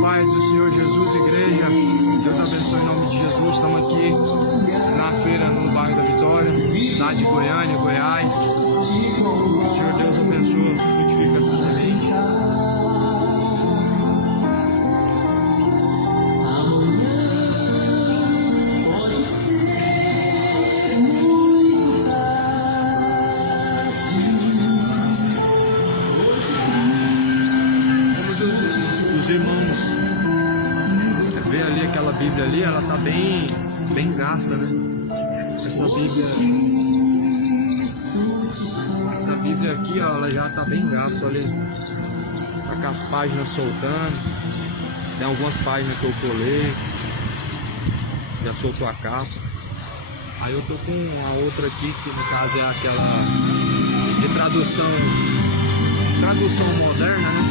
paz do Senhor Jesus, igreja. Deus abençoe em nome de Jesus. Estamos aqui na feira no bairro da Vitória, cidade de Goiânia, Goiás. O Senhor Deus abençoe, frutifica essa semente. Os irmãos vê ali aquela Bíblia ali, ela tá bem gasta, né? Essa Bíblia aqui, ó, ela já tá bem gasta ali, tá com as páginas soltando. Tem algumas páginas que eu colei, já soltou a capa. Aí eu tô com a outra aqui, que no caso é aquela de tradução moderna, né?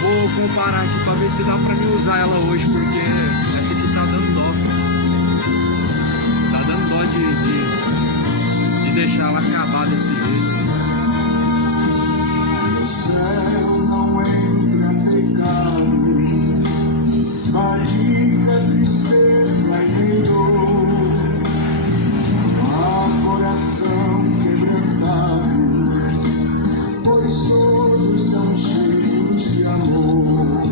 Vou comparar aqui para ver se dá para mim usar ela hoje, porque essa aqui tá dando dó. Tá dando dó de deixar ela acabar desse jeito. O céu não entra pecado, barriga, tristeza e medo, há coração quebrantado, pois todos são cheios de amor.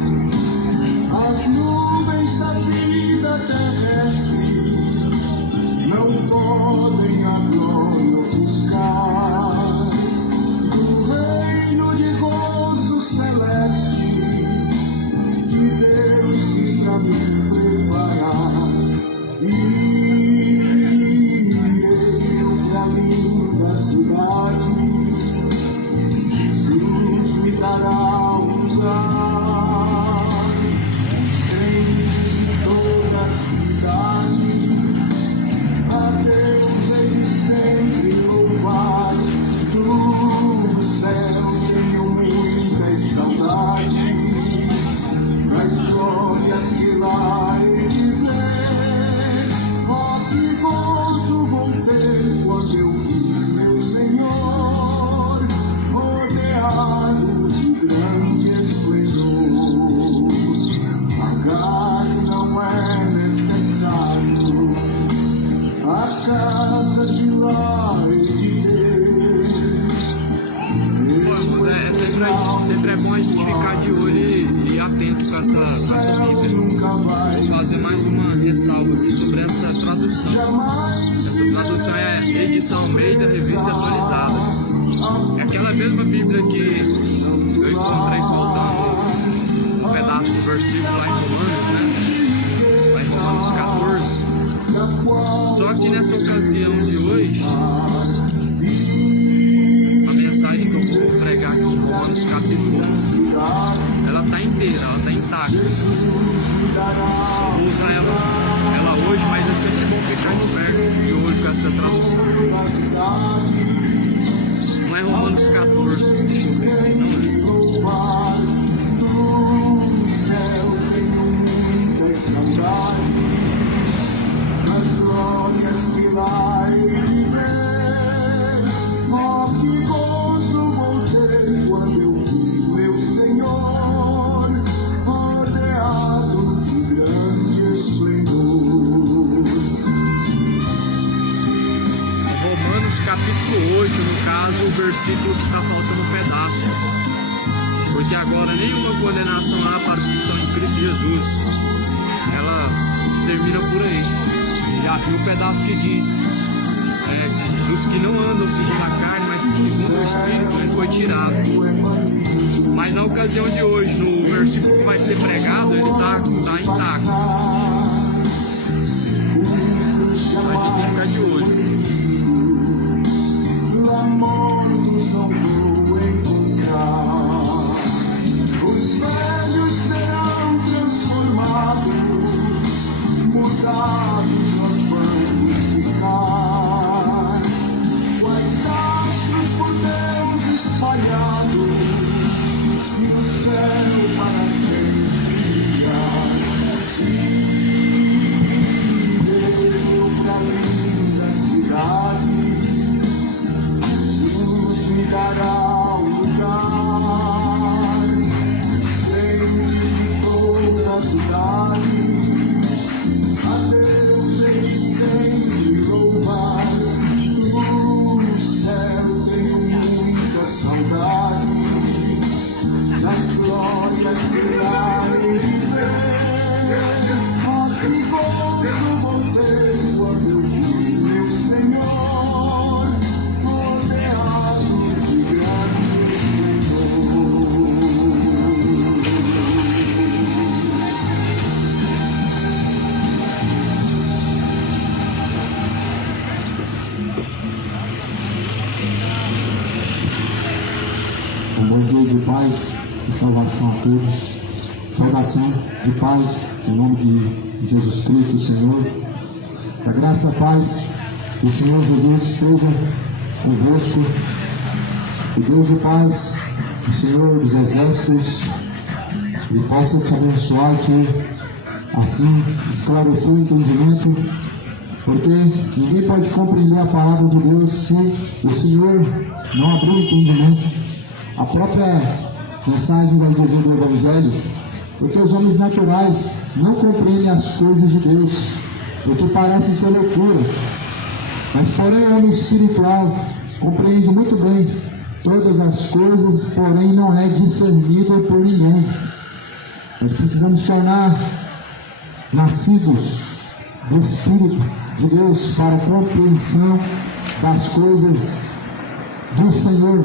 As nuvens da vida terrestre não podem a glória ofuscar. No reino de gozo celeste que Deus quis pra me preparar, irei pra linda cidade. Jesus me dará um lugar em toda a cidade. A Deus ele sempre louvar. Do céu tenho muitas saudades das glórias que lá hei de ver. Oh, que gozo vou ter quando eu vi meu Senhor rodeado de grande esplendor. Pagar não é necessário, a casa de lá hei de ter. Sempre é bom a gente ficar de olho e atento com essa Bíblia. Vou fazer mais uma ressalva aqui sobre essa tradução. Essa tradução é edição Almeida, revista atualizada. É aquela mesma Bíblia que eu encontrei faltando um pedaço do versículo lá em Romanos, né? Lá em Romanos 14. Só que nessa ocasião de hoje, a mensagem que eu vou pregar aqui em Romanos capítulo 1, ela tá inteira, ela tá intacta. Eu vou usar ela hoje, mas é sempre bom ficar esperto de olho com essa tradução. Não é Romanos 14, deixa eu ver aqui, não é? Oh, que gozo vou ter quando eu vi meu Senhor rodeado de grande esplendor. Romanos capítulo 8, no caso, o versículo que está faltando um pedaço. Porque agora nenhuma condenação há para os que estão em Cristo Jesus. Ela termina por aí. E o pedaço que diz: dos que não andam segundo a carne, mas segundo o Espírito, ele foi tirado. Mas na ocasião de hoje, no versículo que vai ser pregado, ele está intacto. A gente tem que ficar de olho. Os velhos serão transformados, mudados nós vamos ficar. Quais astros por Deus espalhados, e no céu para sempre brilhar. Irei pra linda cidade. e salvação a todos. Saudação de paz, em nome de Jesus Cristo, Senhor. A graça e a paz do Senhor Jesus seja convosco. O Deus de paz, o Senhor dos exércitos, Ele possa te abençoar, te assim esclarecer o entendimento, porque ninguém pode compreender a palavra de Deus se o Senhor não abrir o entendimento. A própria mensagem vai dizer do Evangelho, porque os homens naturais não compreendem as coisas de Deus, porque parece ser loucura, mas porém o homem espiritual compreende muito bem todas as coisas, porém não é discernido por ninguém. Nós precisamos tornar nascidos do Espírito de Deus para a compreensão das coisas do Senhor.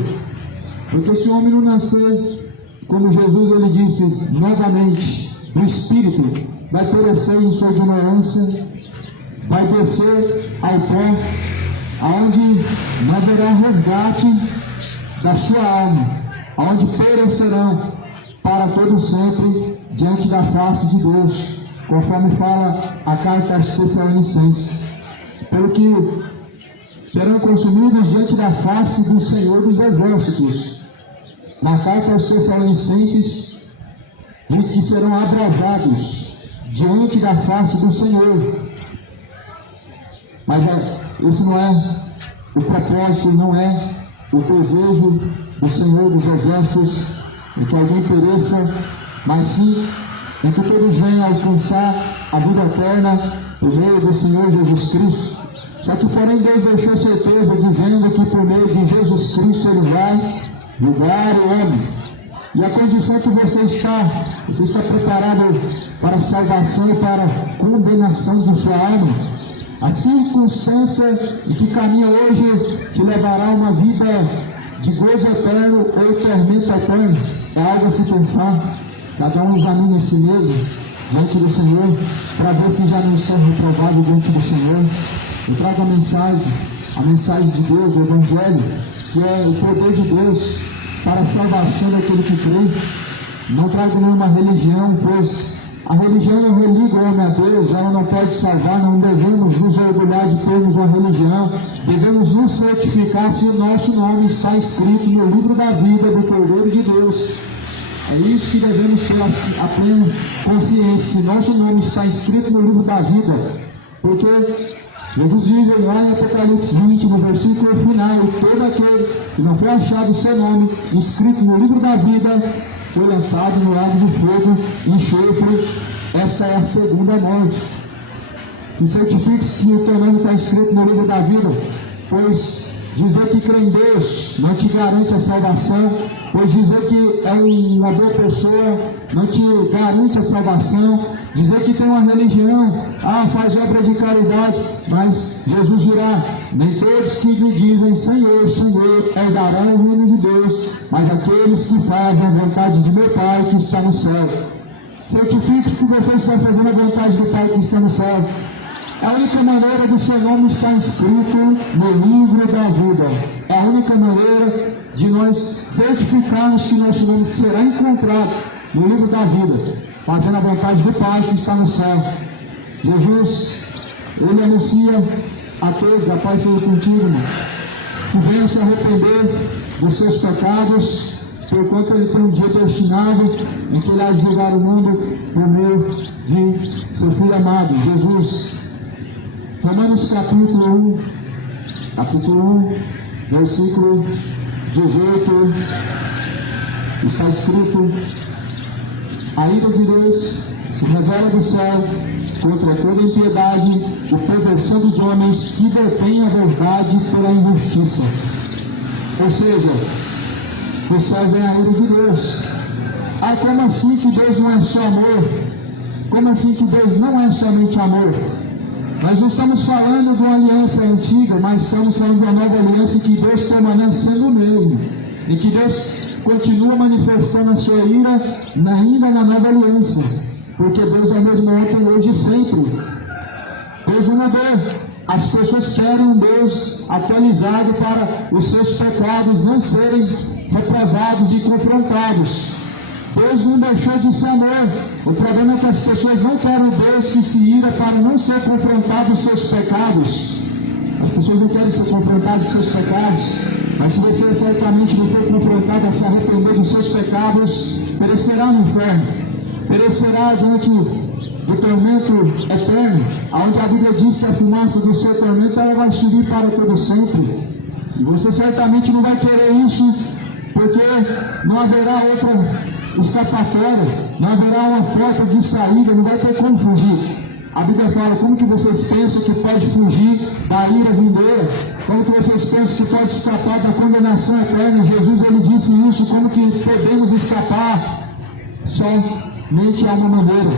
Porque se o homem não nascer, como Jesus ele disse novamente, do Espírito, vai perecer em sua ignorância, vai descer ao pó, aonde não haverá resgate da sua alma, aonde perecerão para todo sempre diante da face de Deus, conforme fala a carta aos Tessalonicenses, pelo que serão consumidos diante da face do Senhor dos Exércitos. Na carta aos Tessalonicenses diz que serão abrasados diante da face do Senhor. Mas esse não é o propósito, não é o desejo do Senhor dos Exércitos, de que alguém pereça, mas sim em que todos venham alcançar a vida eterna por meio do Senhor Jesus Cristo. Só que porém Deus deixou certeza, dizendo que por meio de Jesus Cristo Ele vai julgar o homem. E a condição que você está preparado para a salvação e para a condenação de sua alma. A circunstância em que caminha hoje te levará a uma vida de gozo eterno ou tormento eterno. É algo a se pensar. Cada um examine a si mesmo diante do Senhor, para ver se já não está reprovado diante do Senhor. Eu trago a mensagem de Deus, o Evangelho, que é o poder de Deus para a salvação daquele que crê. Não trago nenhuma religião, pois a religião não religa o homem a Deus, ela não pode salvar. Não devemos nos orgulhar de termos uma religião, devemos nos certificar se o nosso nome está escrito no livro da vida do Cordeiro de Deus. É isso que devemos ter a plena consciência, se nosso nome está escrito no livro da vida, porque Jesus diz lá em Apocalipse 20, no versículo final, todo aquele que não foi achado o seu nome escrito no livro da vida foi lançado no lago de fogo e enxofre. Essa é a segunda morte. Se certifique se o teu nome está escrito no livro da vida, pois dizer que crê em Deus não te garante a salvação, pois dizer que é uma boa pessoa não te garante a salvação, dizer que tem uma religião, faz obra de caridade, mas Jesus dirá, nem todos que lhe dizem Senhor, Senhor, herdarão o reino de Deus, mas aqueles que fazem a vontade de meu Pai que está no céu. Certifique se você está fazendo a vontade do Pai que está no céu. É a única maneira do seu nome estar inscrito no livro da vida. É a única maneira de nós certificarmos que nosso nome será encontrado no livro da vida, fazendo a vontade do Pai que está no céu. Jesus, Ele anuncia a todos, a paz seja contigo, irmão, que venham se arrepender dos seus pecados, porquanto Ele tem um dia destinado em que Ele há de julgar o mundo por meio de seu Filho amado, Jesus. Romanos capítulo 1, versículo 18, está escrito: a ira de Deus se revela do céu contra toda impiedade e perversão dos homens que detêm a verdade pela injustiça. Ou seja, do céu vem a ira de Deus. Como assim que Deus não é só amor? Como assim que Deus não é somente amor? Nós não estamos falando de uma aliança antiga, mas estamos falando de uma nova aliança, que Deus permanece sendo o mesmo, e que Deus continua manifestando a sua ira ainda na nova aliança, porque Deus é o mesmo ontem, hoje e sempre. Deus não mudou. As pessoas querem um Deus atualizado para os seus pecados não serem reprovados e confrontados. Deus não deixou de ser amor. O problema é que as pessoas não querem Deus que se ira para não ser confrontado os seus pecados. As pessoas não querem ser confrontadas dos seus pecados, mas se você certamente não for confrontado a se arrepender dos seus pecados, perecerá no inferno, perecerá diante do tormento eterno, onde a Bíblia diz que a fumaça do seu tormento ela vai subir para todo sempre. E você certamente não vai querer isso, porque não haverá outra escapatória, não haverá uma porta de saída, não vai ter como fugir. A Bíblia fala, como que vocês pensam que pode fugir da ira vindoura? Como que vocês pensam que pode escapar da condenação eterna? Jesus, ele disse isso, como que podemos escapar? Somente há uma maneira,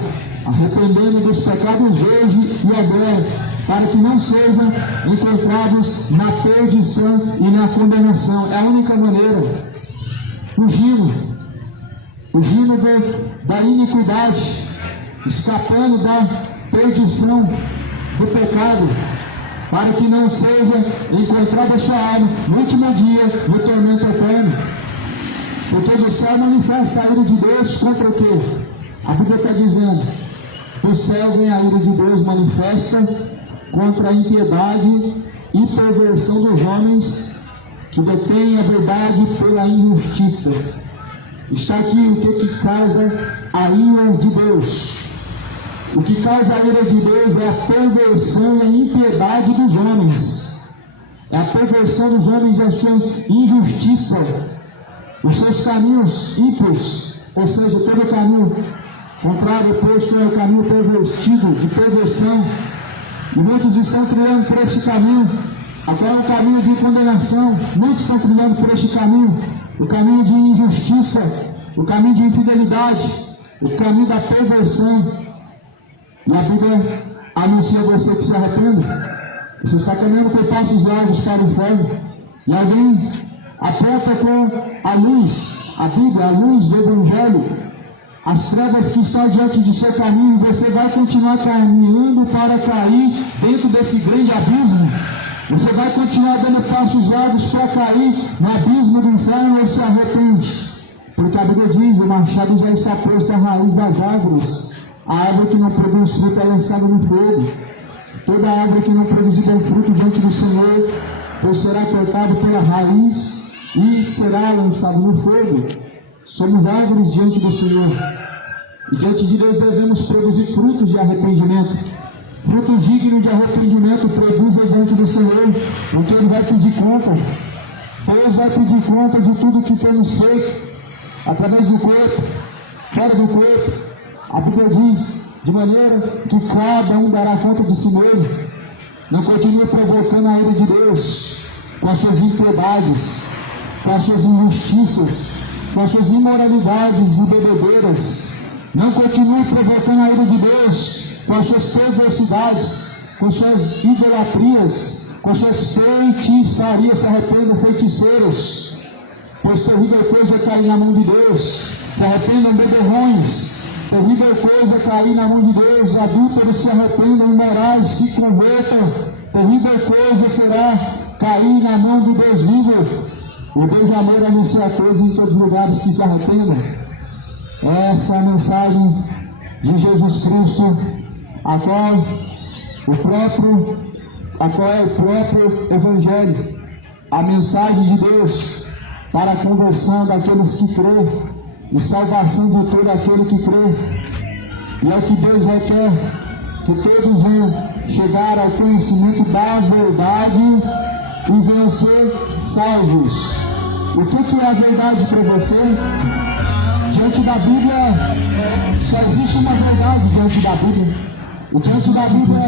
arrependendo dos pecados hoje e agora, para que não sejam encontrados na perdição e na condenação. É a única maneira. Fugindo da iniquidade, escapando da perdição do pecado, para que não seja encontrada a sua alma no último dia no tormento eterno. Porque do céu manifesta a ira de Deus contra o quê? A Bíblia está dizendo, do céu vem a ira de Deus manifesta contra a impiedade e perversão dos homens que detêm a verdade pela injustiça. Está aqui o que causa a ira de Deus. O que causa a ira de Deus é a perversão e a impiedade dos homens. É a perversão dos homens e a sua injustiça. Os seus caminhos ímpios, ou seja, todo caminho contrário oposto é o caminho pervertido, de perversão. E muitos estão trilhando por este caminho. Agora é um caminho de condenação. Muitos estão trilhando por este caminho. O caminho de injustiça, o caminho de infidelidade, o caminho da perversão. E a Bíblia anuncia a você que se arrependa. Você está caminhando por passos largos para o inferno. E alguém aponta com a luz, a Bíblia, a luz do Evangelho, as trevas que estão diante de seu caminho. Você vai continuar caminhando para cair dentro desse grande abismo. Você vai continuar dando passos largos para cair no abismo do inferno ou se arrepende. Porque a Bíblia diz, o machado já está posto à raiz das árvores. A árvore que não produz fruto é lançada no fogo. Toda árvore que não produzir bom fruto diante do Senhor, pois será cortado pela raiz e será lançado no fogo. Somos árvores diante do Senhor. E diante de Deus devemos produzir frutos de arrependimento. Frutos dignos de arrependimento produzem diante do Senhor, porque Ele vai pedir conta. Deus vai pedir conta de tudo que temos feito, através do corpo, fora do corpo. A Bíblia diz, de maneira que cada um dará conta de si mesmo. Não continue provocando a ira de Deus com as suas impiedades, com as suas injustiças, com as suas imoralidades e bebedeiras. Não continue provocando a ira de Deus com as suas perversidades, com suas idolatrias, com suas feitiçarias. Se arrependam, feiticeiros, pois terrível coisa é cair na mão de Deus. Se arrependam, beberrões. Terrível coisa é cair na mão de Deus. Adúlteros, se arrependam, imorais, se convertam. Terrível coisa será cair na mão do Deus vivo. O Deus de amor anuncia a todos em todos os lugares que se arrependam. Essa é a mensagem de Jesus Cristo, a qual é o próprio Evangelho, a mensagem de Deus para a conversão daqueles que crê e salvação de todo aquele que crê. E é o que Deus requer, que todos venham chegar ao conhecimento da verdade e venham ser salvos. O que é a verdade para você? Diante da Bíblia, só existe uma verdade diante da Bíblia. E diante da Bíblia,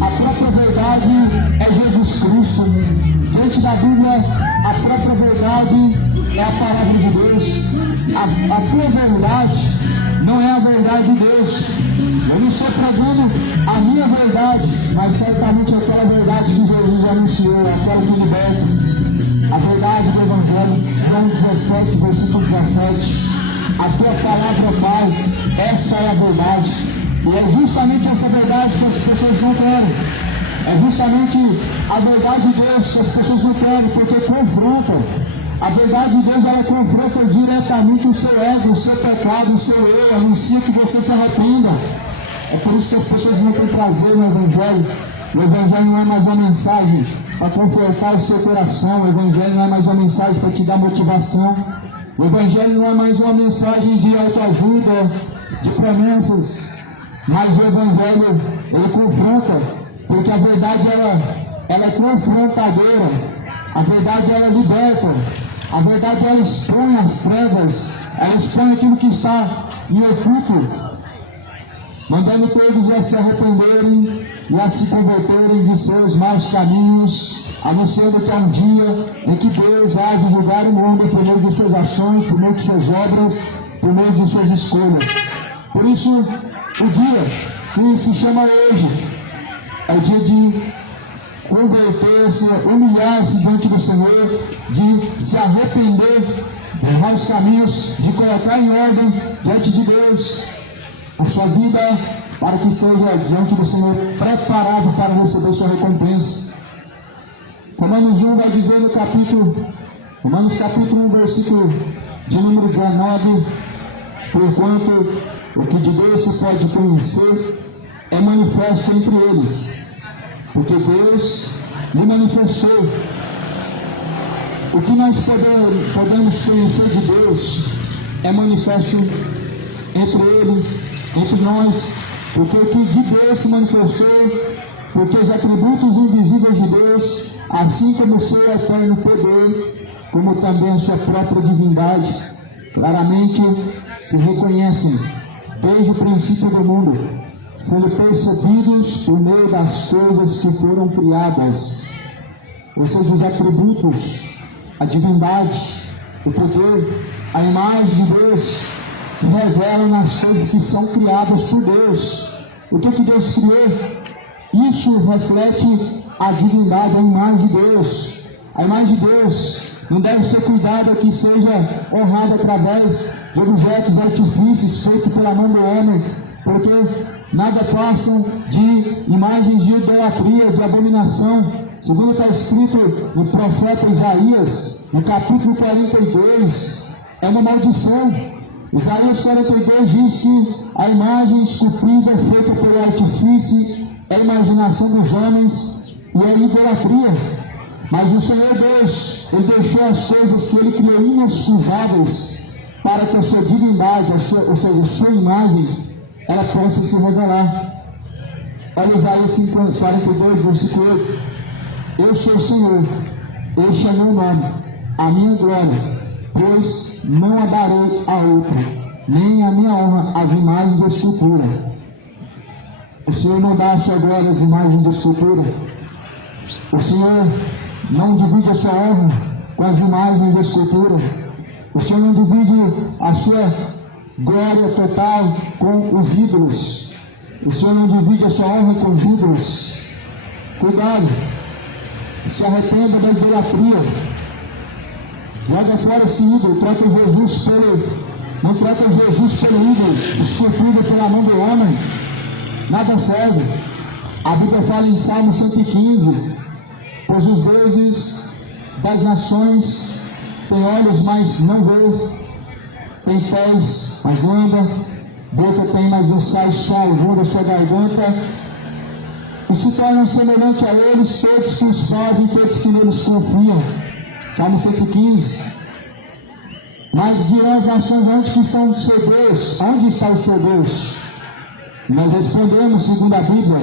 a própria verdade é Jesus Cristo. Diante da Bíblia, a própria verdade é a palavra de Deus. A sua verdade não é a verdade de Deus. Eu não estou pregando a minha verdade, mas certamente aquela verdade que Jesus anunciou, aquela que liberta. A verdade do Evangelho, João 17, versículo 17. A tua palavra, Pai, essa é a verdade. E é justamente essa verdade que as pessoas não querem. É justamente a verdade de Deus que as pessoas não querem, porque confronta. A verdade de Deus, ela confronta diretamente o seu ego, o seu pecado, o seu eu, anuncia que você se arrependa. É por isso que as pessoas não têm prazer no Evangelho. O Evangelho não é mais uma mensagem para confortar o seu coração. O Evangelho não é mais uma mensagem para te dar motivação. O Evangelho não é mais uma mensagem de autoajuda, de promessas. Mas o Evangelho, ele confronta, porque a verdade, ela é confrontadora. A verdade, ela liberta. A verdade, ela expõe as trevas. Ela expõe aquilo que está em oculto, mandando todos a se arrependerem e a se converterem de seus maus caminhos, anunciando que há um dia em que Deus há de julgar o mundo por meio de suas ações, por meio de suas obras, por meio de suas escolhas. Por isso, o dia que se chama hoje é o dia de converter-se, humilhar-se diante do Senhor, de se arrepender dos maus caminhos, de colocar em ordem diante de Deus a sua vida, para que esteja diante do Senhor preparado para receber sua recompensa. Romanos 1 vai dizer no Romanos capítulo 1, versículo de número 19: porquanto o que de Deus se pode conhecer é manifesto entre eles, porque Deus lhe manifestou. O que nós podemos conhecer de Deus é manifesto entre ele, entre nós, porque o que de Deus se manifestou, porque os atributos invisíveis de Deus, assim como o seu eterno poder, como também a sua própria divindade, claramente se reconhecem desde o princípio do mundo, sendo percebidos por meio das coisas que foram criadas. Ou seja, os atributos, a divindade, o poder, a imagem de Deus se revelam nas coisas que são criadas por Deus. O que Deus criou? Isso reflete a divindade, a imagem de Deus. A imagem de Deus não deve ser cuidada que seja honrada através de objetos artifícios feitos pela mão do homem, porque nada passam de imagens de idolatria, de abominação. Segundo está escrito no profeta Isaías, no capítulo 42, é uma maldição. Isaías 42 diz que a imagem esculpida feita pelo artifício é a imaginação dos homens e é idolatria. Mas o Senhor Deus, Ele deixou as coisas que Ele criou inexcusáveis para que a sua divindade, ou seja, a sua imagem, ela possa se revelar. Olha Isaías 42, versículo 8. Eu sou o Senhor, este é meu nome, a minha glória, pois não a darei a outro, nem a minha honra às imagens de escultura. O Senhor não dá a sua glória às imagens de escultura. O Senhor não divide a sua honra com as imagens de escultura. O Senhor não divide a sua glória total com os ídolos. O Senhor não divide a sua honra com os ídolos. Cuidado, se arrependa da idolatria. Joga fora esse ídolo, troca Jesus não troca Jesus pelo ídolo, esculpido pela mão do homem. Nada serve. A Bíblia fala em Salmo 115, pois os deuses das nações têm olhos, mas não vê, tem pés, mas não anda, boca tem, mas não sai som da sua garganta, e se tornam semelhantes a eles todos que os fazem, todos que neles confiam. Salmo 115. Mas dirão as nações: onde que está o seu Deus? Onde está o seu Deus? Nós respondemos, segundo a Bíblia,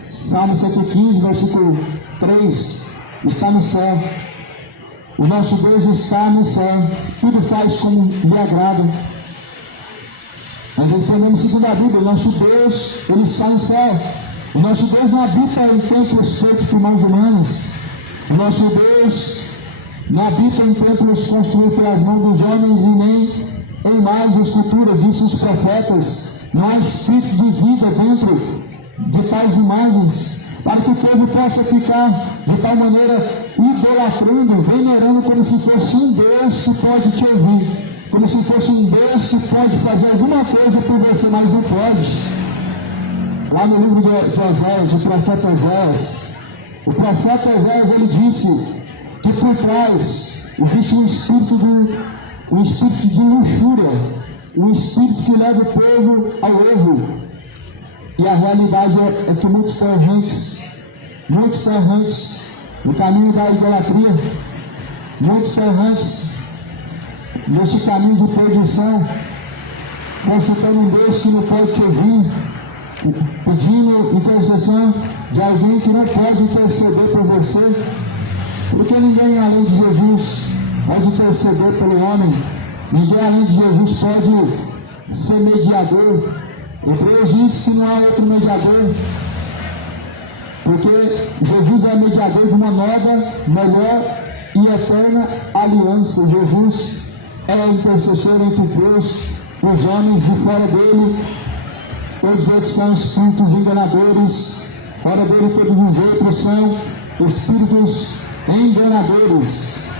Salmo 115, versículo 3, está no céu. O nosso Deus está no céu, tudo faz como lhe agrada. Nós respondemos, segundo a Bíblia, o nosso Deus, Ele está no céu. O nosso Deus não habita em templos feitos por mãos humanas. O nosso Deus não habita em templos construídos pelas mãos dos homens e nem em imagens de escultura, disse os profetas. Não há espírito de vida dentro de tais imagens, para que o povo possa ficar de tal maneira idolatrando, venerando como se fosse um Deus que pode te ouvir, como se fosse um Deus que pode fazer alguma coisa por você, mas não pode. Lá no livro de Oséias, o profeta Oséias, ele disse que por trás existe um espírito de luxúria, um espírito que leva o povo ao erro. E a realidade é que muitos são errantes no caminho da idolatria, muitos são errantes neste caminho de perdição, consultando um Deus que não pode te ouvir, pedindo intercessão de alguém que não pode interceder por você, porque ninguém além de Jesus pode interceder pelo homem, ninguém além de Jesus pode ser mediador. Hebreus diz que não há outro mediador, porque Jesus é mediador de uma nova, melhor e eterna aliança. Jesus é intercessor entre Deus, os homens, e fora dele todos os outros são espíritos enganadores, fora dele todos os outros são espíritos enganadores.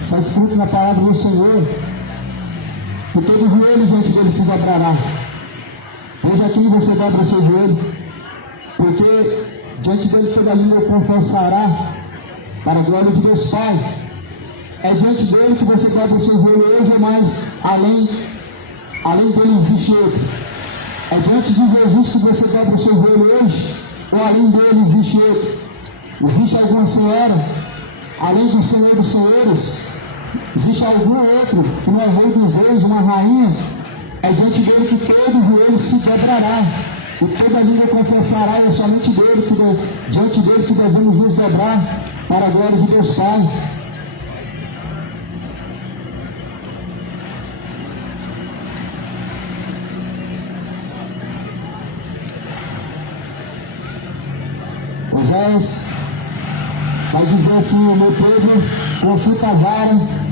Está escrito na palavra do Senhor que todo joelho diante dele se dobrará. Veja aqui, você dobra o seu joelho, porque diante dele toda língua confessará para a glória de Deus Pai. É diante dele que você dobra o seu joelho hoje, mas além dele existe outro. É diante de Jesus que você dobra o seu joelho hoje, ou além dele existe outro. Existe alguma senhora, além do Senhor dos Senhores? Existe algum outro que não é rei dos reis, uma rainha? É diante dele que todo joelho se dobrará e toda língua confessará, e é somente diante dele que devemos nos dobrar para a glória de Deus Pai. Moisés vai dizer assim: o meu povo consulta a vara.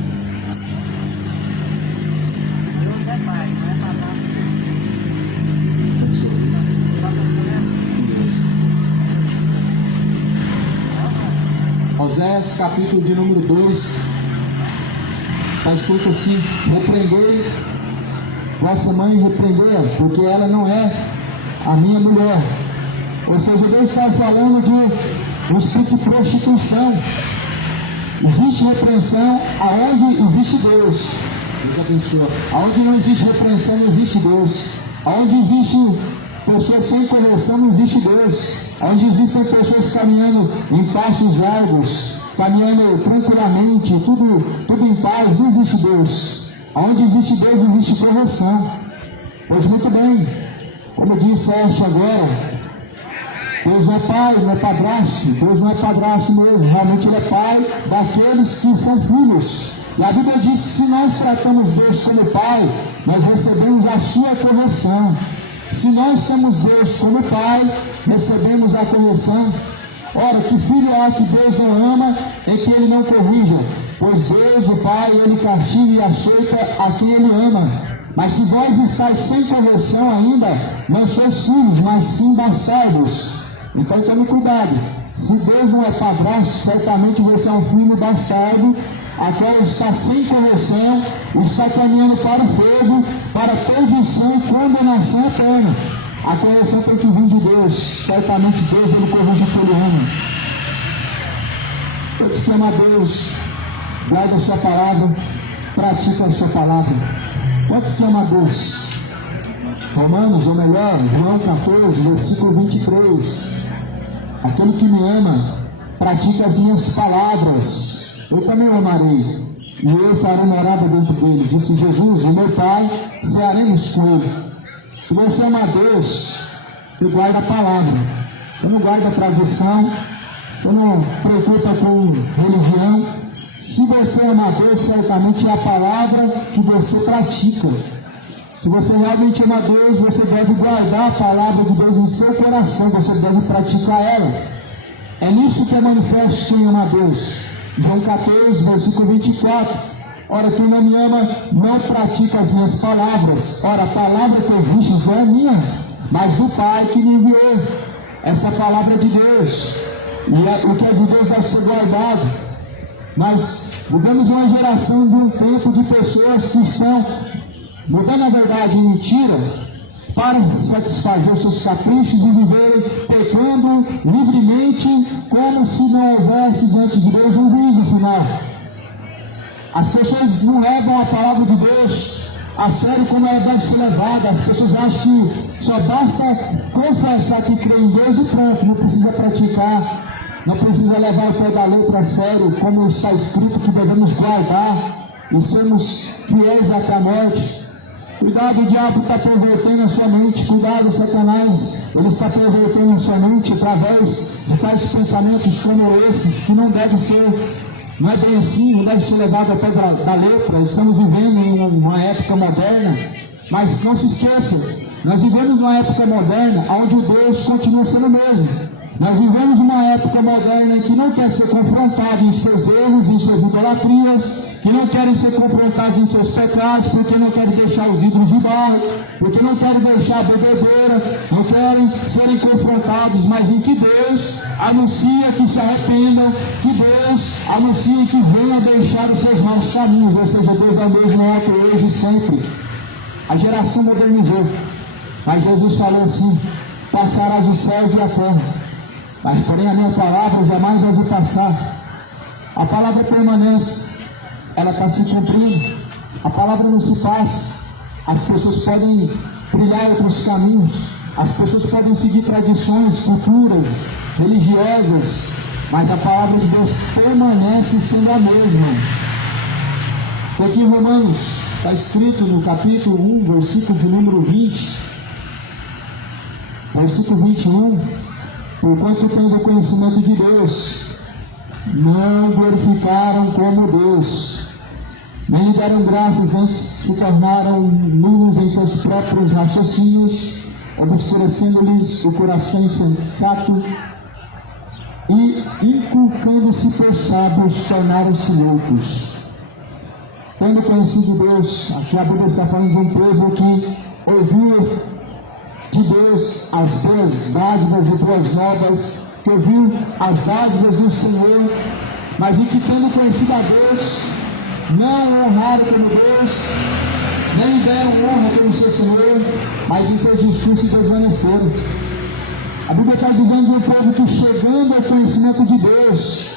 Osés, capítulo de número 2, está escrito assim: repreendei vossa mãe, repreendei-a, porque ela não é a minha mulher. Ou seja, Deus está falando de um espírito de prostituição. Existe repreensão aonde existe Deus. Deus abençoe. Aonde não existe repreensão, não existe Deus. Aonde existe pessoas sem conversão, não existe Deus. Onde existem pessoas caminhando em passos largos, caminhando tranquilamente, tudo em paz, não existe Deus. Onde existe Deus, existe correção. Pois muito bem, como disse agora, Deus não é pai, não é padrasto. Deus não é padrasto mesmo, realmente Ele é pai daqueles que são filhos. E a Bíblia diz que se nós tratamos Deus como pai, nós recebemos a sua correção. Se nós temos Deus como pai, recebemos a correção. Ora, que filho há que Deus não ama e que Ele não corrija? Pois Deus, o Pai, Ele castiga e açoita a quem Ele ama. Mas se vós estáis sem correção ainda, não sois filhos, mas sim bastardos. Então tome cuidado. Se Deus não é padrasto, certamente você é um filho bastardo, aquele está sem correção, está caminhando para o fogo, para a perdição e condenação eterna. A correção tem que vir de Deus. Certamente Deus, Ele corrige o que Ele ama. Eu te chamo a Deus, guarda a sua palavra, pratica a sua palavra. Eu te chamo a Deus. Romanos, ou melhor, João 14, versículo 23. Aquele que me ama, pratica as minhas palavras. Eu também o amarei, e eu farei morada dentro dele. Disse Jesus: o meu Pai, cearemos com ele. Se você ama a Deus, você guarda a palavra. Você não guarda a tradição, você não preocupa com religião. Se você ama a Deus, certamente é a palavra que você pratica. Se você realmente ama a Deus, você deve guardar a palavra de Deus em seu coração, você deve praticar ela. É nisso que é manifesto quem ama a Deus. João 14, versículo 24. Ora, quem não me ama, não pratica as minhas palavras. Ora, a palavra que ouvistes é a minha, mas do Pai que me enviou. Essa palavra é de Deus. E o que é de Deus deve ser guardado. Mas vivemos uma geração de um tempo de pessoas que estão mudando a verdade em mentira para satisfazer os seus caprichos e viverem pecando livremente, como se não houvesse diante de Deus um juízo final. As pessoas não levam a palavra de Deus a sério como ela deve ser levada. As pessoas acham que só basta confessar que crê em Deus e pronto, não precisa praticar, não precisa levar o pé da letra a sério, como está escrito que devemos guardar e sermos fiéis até a morte. Cuidado, o diabo está pervertendo a sua mente. Cuidado, Satanás, ele está pervertendo a sua mente através de tais pensamentos como esses, que não deve ser, não é bem assim, não deve ser levado ao pé da letra. Estamos vivendo em uma época moderna, mas não se esqueça, nós vivemos uma época moderna onde o Deus continua sendo o mesmo. Nós vivemos uma época moderna que não quer ser confrontado em seus erros, em suas idolatrias, que não querem ser confrontados em seus pecados, porque não querem deixar os ídolos de barro, porque não querem deixar a bebedeira, não querem serem confrontados, mas em que Deus anuncia que se arrependam, que Deus anuncia que venham deixar os seus maus caminhos, ou seja, Deus é o mesmo ontem, hoje e sempre. A geração modernizou, mas Jesus falou assim: passarás os céus e a terra, mas porém a minha palavra jamais vai passar. A palavra permanece, ela está se cumprindo, a palavra não se passa. As pessoas podem trilhar outros caminhos, as pessoas podem seguir tradições, culturas, religiosas, mas a palavra de Deus permanece sendo a mesma. Aqui em Romanos está escrito no capítulo 1, versículo de número 20, versículo 21: porquanto tendo conhecimento de Deus, não glorificaram como Deus, nem lhe deram graças, antes se tornaram nulos em seus próprios raciocínios, obscurecendo-lhes o coração insensato, e inculcando-se por sábios, tornaram-se loucos. Tendo conhecido Deus, aqui a Bíblia está falando de um povo que ouviu de Deus as boas dádivas e boas novas, que ouviu as dádivas do Senhor, mas em que, tendo conhecido a Deus, não honraram como Deus, nem deram honra como seu Senhor, mas em seu discurso se desvaneceram. A Bíblia está dizendo de um povo que, chegando ao conhecimento de Deus,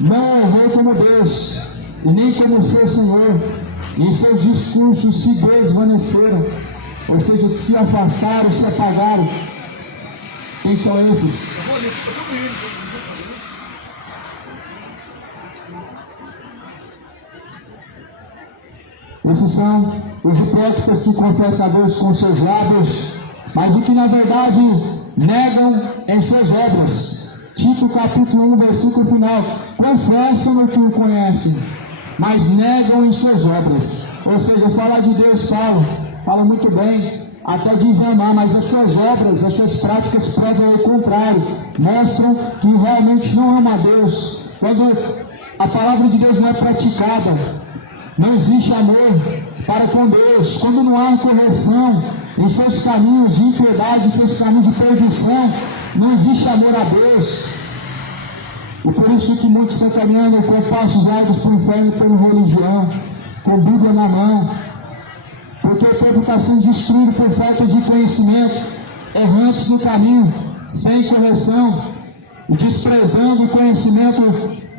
não honrou como Deus, e nem como seu Senhor, e em seus discursos se desvaneceram, ou seja, se afastaram, se apagaram. Quem são esses? Esses são os hipócritas que confessam a Deus com seus lábios, mas o que na verdade negam em suas obras. Tito capítulo 1, versículo final: confessam o que o conhecem, mas negam em suas obras. Ou seja, falar de Deus fala muito bem, até diz amar, mas as suas obras, as suas práticas provam o contrário, mostram que realmente não ama a Deus. Quando a palavra de Deus não é praticada, não existe amor para com Deus. Quando não há correção em seus caminhos de impiedade, em seus caminhos de perdição, não existe amor a Deus. E por isso que muitos estão caminhando com passos largos para o inferno pela religião, com Bíblia na mão, porque o povo está sendo destruído por falta de conhecimento, errantes no caminho, sem correção, e desprezando o conhecimento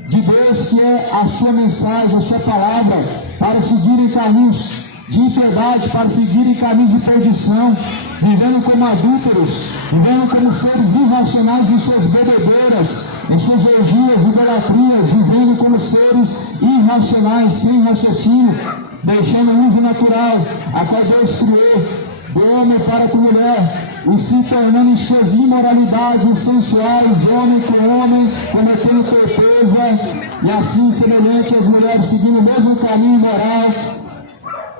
de Deus, que é a sua mensagem, a sua palavra, para seguirem caminhos de impiedade, para seguirem caminhos de perdição, vivendo como adúlteros, vivendo como seres irracionais em suas bebedeiras, em suas orgias, idolatrias, vivendo como seres irracionais, sem raciocínio, deixando o uso natural a qual Deus criou, do homem para com mulher, e se tornando em suas imoralidades sensuais, homem com homem, cometendo torpeza, e assim semelhante às mulheres seguindo o mesmo caminho imoral,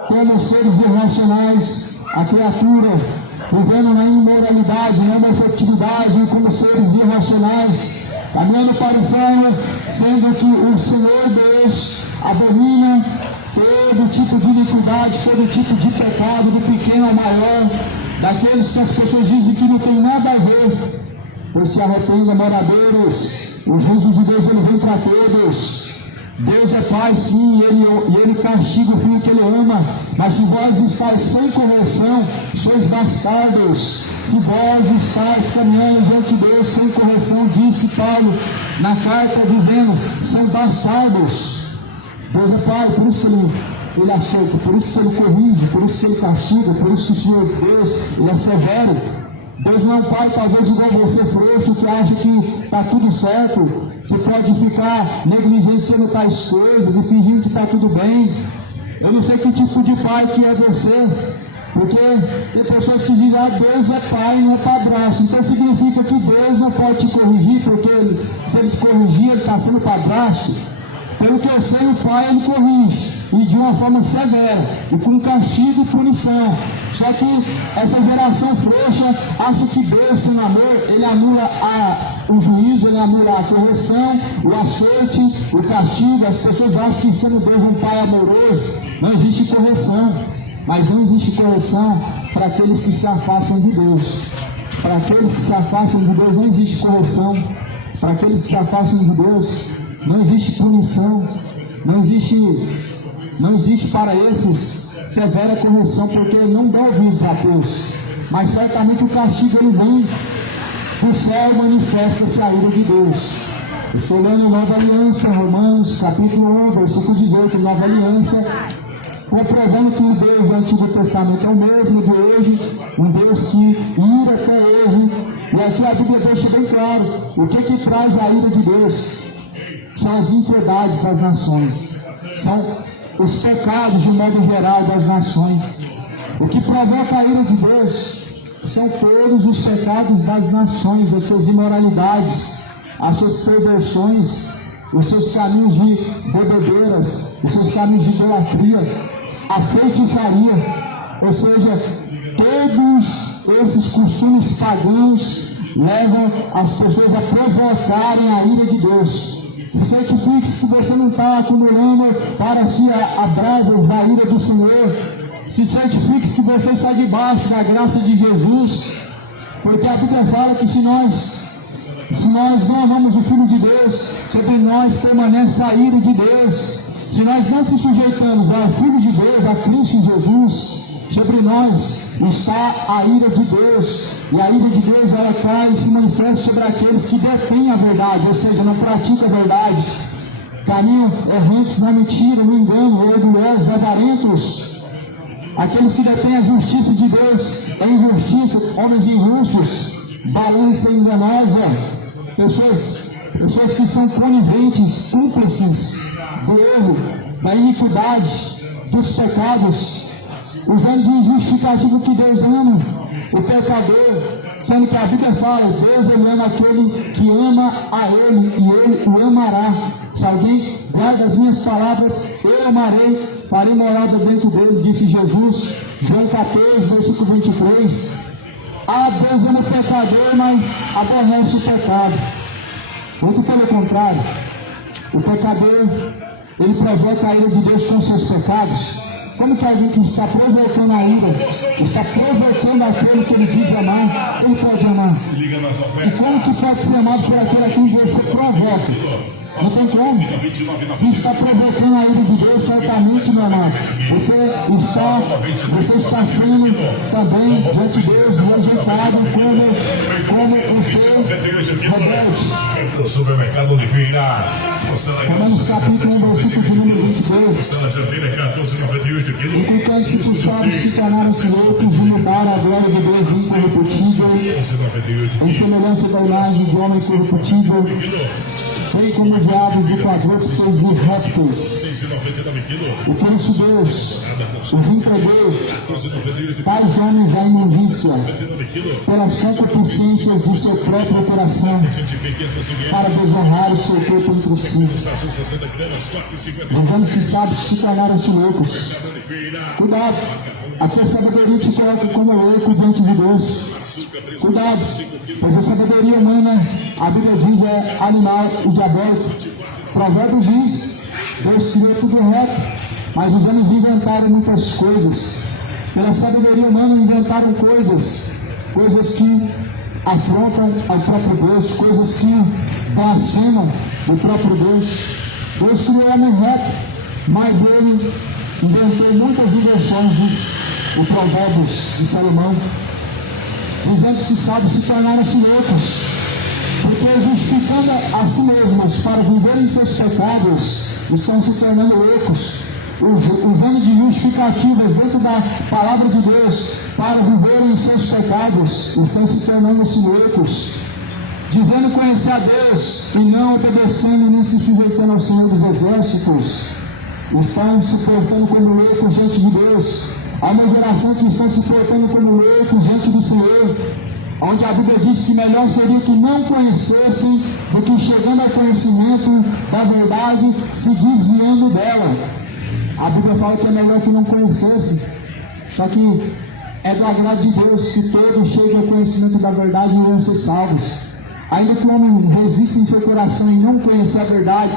como seres irracionais, a criatura vivendo na imoralidade, na homofetividade, como seres irracionais, caminhando para o inferno, sendo que o Senhor Deus abomina todo tipo de iniquidade, todo tipo de pecado, do pequeno ao maior, daqueles que as pessoas dizem que não tem nada a ver. Pois se arrependam, moradores, o juízo de Deus ele vem para todos. Deus é Pai, sim, e ele castiga o filho que Ele ama, mas se vós estáis sem correção, sois bastardos. Se vós estáis caminhando diante de Deus sem correção, disse Paulo na carta, dizendo, são bastardos. Deus é Pai, por isso Ele aceita, por isso Ele corrige, por isso Ele castiga, por isso o Senhor Deus, Ele é severo. Deus não é um Pai, talvez igual você frouxo, que acha que está tudo certo, que pode ficar negligenciando tais coisas e fingindo que está tudo bem. Eu não sei que tipo de pai que é você, porque tem pessoas que dizem, Deus é pai, não é padrasto. Então significa que Deus não pode te corrigir, porque se Ele te corrigir, Ele está sendo padrasto. Pelo que eu sei, o pai Ele corrige, e de uma forma severa, e com castigo e punição. Só que essa geração frouxa acha que Deus, sendo amor, Ele anula o juízo, Ele anula a correção, o açoite, o castigo. As pessoas acham que sendo Deus um pai amoroso, não existe correção. Mas não existe correção para aqueles que se afastam de Deus. Para aqueles que se afastam de Deus não existe correção. Para aqueles que se afastam de Deus não existe punição. Não existe para esses severa correção, porque ele não dá ouvidos a Deus. Mas certamente o castigo ele vem do céu, manifesta-se a ira de Deus. Eu estou lendo Nova Aliança, Romanos, capítulo 1, versículo 18, Nova Aliança, comprovando que o Deus do Antigo Testamento é o mesmo de hoje, um Deus que ira até hoje. E aqui a Bíblia deixa bem claro o que traz a ira de Deus. São as impiedades das nações, são os pecados de modo geral das nações. O que provoca a ira de Deus são todos os pecados das nações, as suas imoralidades, as suas perversões, os seus caminhos de bebedeiras, os seus caminhos de idolatria, a feitiçaria. Ou seja, todos esses costumes pagãos levam as pessoas a provocarem a ira de Deus. Se certifique se você não está acumulando para si a brasas da ira do Senhor. Se certifique se você está debaixo da graça de Jesus, porque a Bíblia fala que se nós não amamos o Filho de Deus, sobre nós permanece a ira de Deus. Se nós não se sujeitamos ao Filho de Deus, a Cristo Jesus, sobre nós está a ira de Deus. E a ira de Deus, ela cai e se manifesta sobre aqueles que detêm a verdade, ou seja, não praticam a verdade, caminham errantes na mentira, no engano, orgulhosos, avarentos. Aqueles que detêm a justiça de Deus, a injustiça, homens injustos, balança enganosa, pessoas que são coniventes, cúmplices do erro, da iniquidade, dos pecados, usando de injustificativo que Deus ama o pecador, sendo que a Bíblia fala, Deus ama aquele que ama a Ele, e Ele o amará. Se alguém guarda as minhas palavras, eu amarei, farei morada dentro dele, disse Jesus, João 14, versículo 23. Deus ama o pecador, mas aborrece o pecado. Muito pelo contrário, o pecador, ele provoca a ira de Deus com seus pecados. Como que alguém que está provocando a ira, está provocando aquele que ele diz amar, ele pode amar? E como que pode ser amado por aquele a quem você provoca? Não tem como. Se está provocando a ira de Deus, certamente, meu amado, você está sendo também diante de Deus rejeitado como o seu rebelde. O supermercado Oliveira. Romanos capítulo 1, versículo de número 22. Enquanto se puxaram se tornaram-se loucos e mudaram a glória de Deus incorruptível, em semelhança da imagem de homem corruptível, bem como diabos e quadrúpedes e répteis. E por isso Deus os entregou tais homens à imundícia, pelas concupiscências de seu próprio coração, para desonrar o seu corpo entre si. Dizendo-se sábios, se tornaram-se loucos. Cuidado, a tua sabedoria te coloca como louco diante de Deus. Cuidado, pois a sabedoria humana, a Bíblia diz, é animal e diabólico. Provérbios diz, Deus criou tudo reto, mas os homens inventaram muitas coisas. Pela sabedoria humana inventaram coisas que afrontam ao próprio Deus, coisas que blasfemam o próprio Deus. Deus criou o homem reto, mas ele inventou muitas invenções, diz o Provérbios de Salomão, dizendo que se sábios se tornaram-se loucos, porque justificando a si mesmos para viverem seus pecados, estão se tornando loucos, usando de justificativas dentro da palavra de Deus para viverem em seus pecados, estão se tornando-se loucos, dizendo conhecer a Deus e não obedecendo nem se sujeitando ao Senhor dos Exércitos, estão se portando como loucos diante de Deus. Há uma geração que está se portando como loucos diante do Senhor, onde a Bíblia diz que melhor seria que não conhecessem do que, chegando ao conhecimento da verdade, se desviando dela. A Bíblia fala que é melhor que não conhecessem, só que é do agrado de Deus que todos cheguem ao conhecimento da verdade e irão ser salvos. Ainda que o homem resista em seu coração em não conhecer a verdade,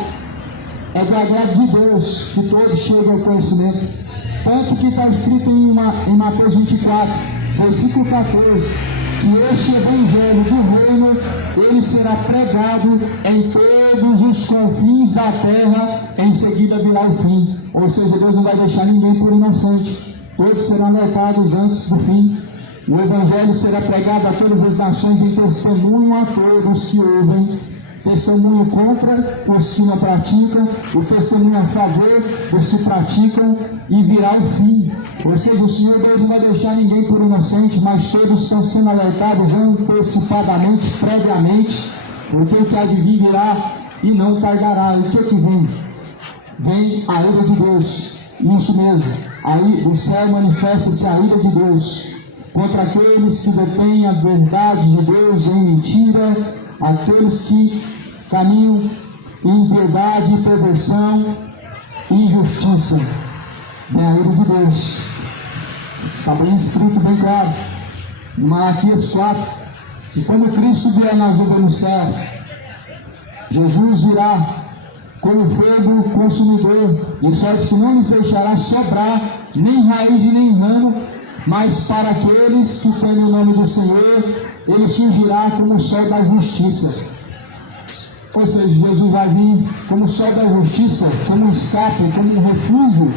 é do agrado de Deus que todos cheguem ao conhecimento. Tanto que está escrito em Mateus 24, versículo 14, que este evangelho do reino, ele será pregado em todos os confins da terra, em seguida virá o fim. Ou seja, Deus não vai deixar ninguém por inocente, todos serão alertados antes do fim. O evangelho será pregado a todas as nações em testemunho a todos que ouvem, testemunho contra os que não praticam, o testemunho a favor dos que praticam, e virá o fim. Ou seja, o Senhor Deus não vai deixar ninguém por inocente, mas todos estão sendo alertados antecipadamente, previamente, porque o que há de vir virá e não tardará. E o que vem? Vem a ira de Deus. Isso mesmo, aí do céu manifesta-se a ira de Deus contra aqueles que detêm a verdade de Deus em mentira, aqueles que caminham em impiedade, perversão e injustiça. Vem a ira de Deus. Está bem escrito, bem claro, em Malaquias 4, que quando Cristo vier nas nuvens no céu, Jesus virá como fogo consumidor, de sorte que não lhes deixará sobrar nem raiz e nem ramo, mas para aqueles que temem o nome do Senhor, ele surgirá como o sol da justiça. Ou seja, Jesus vai vir como o sol da justiça, como um escape, como um refúgio,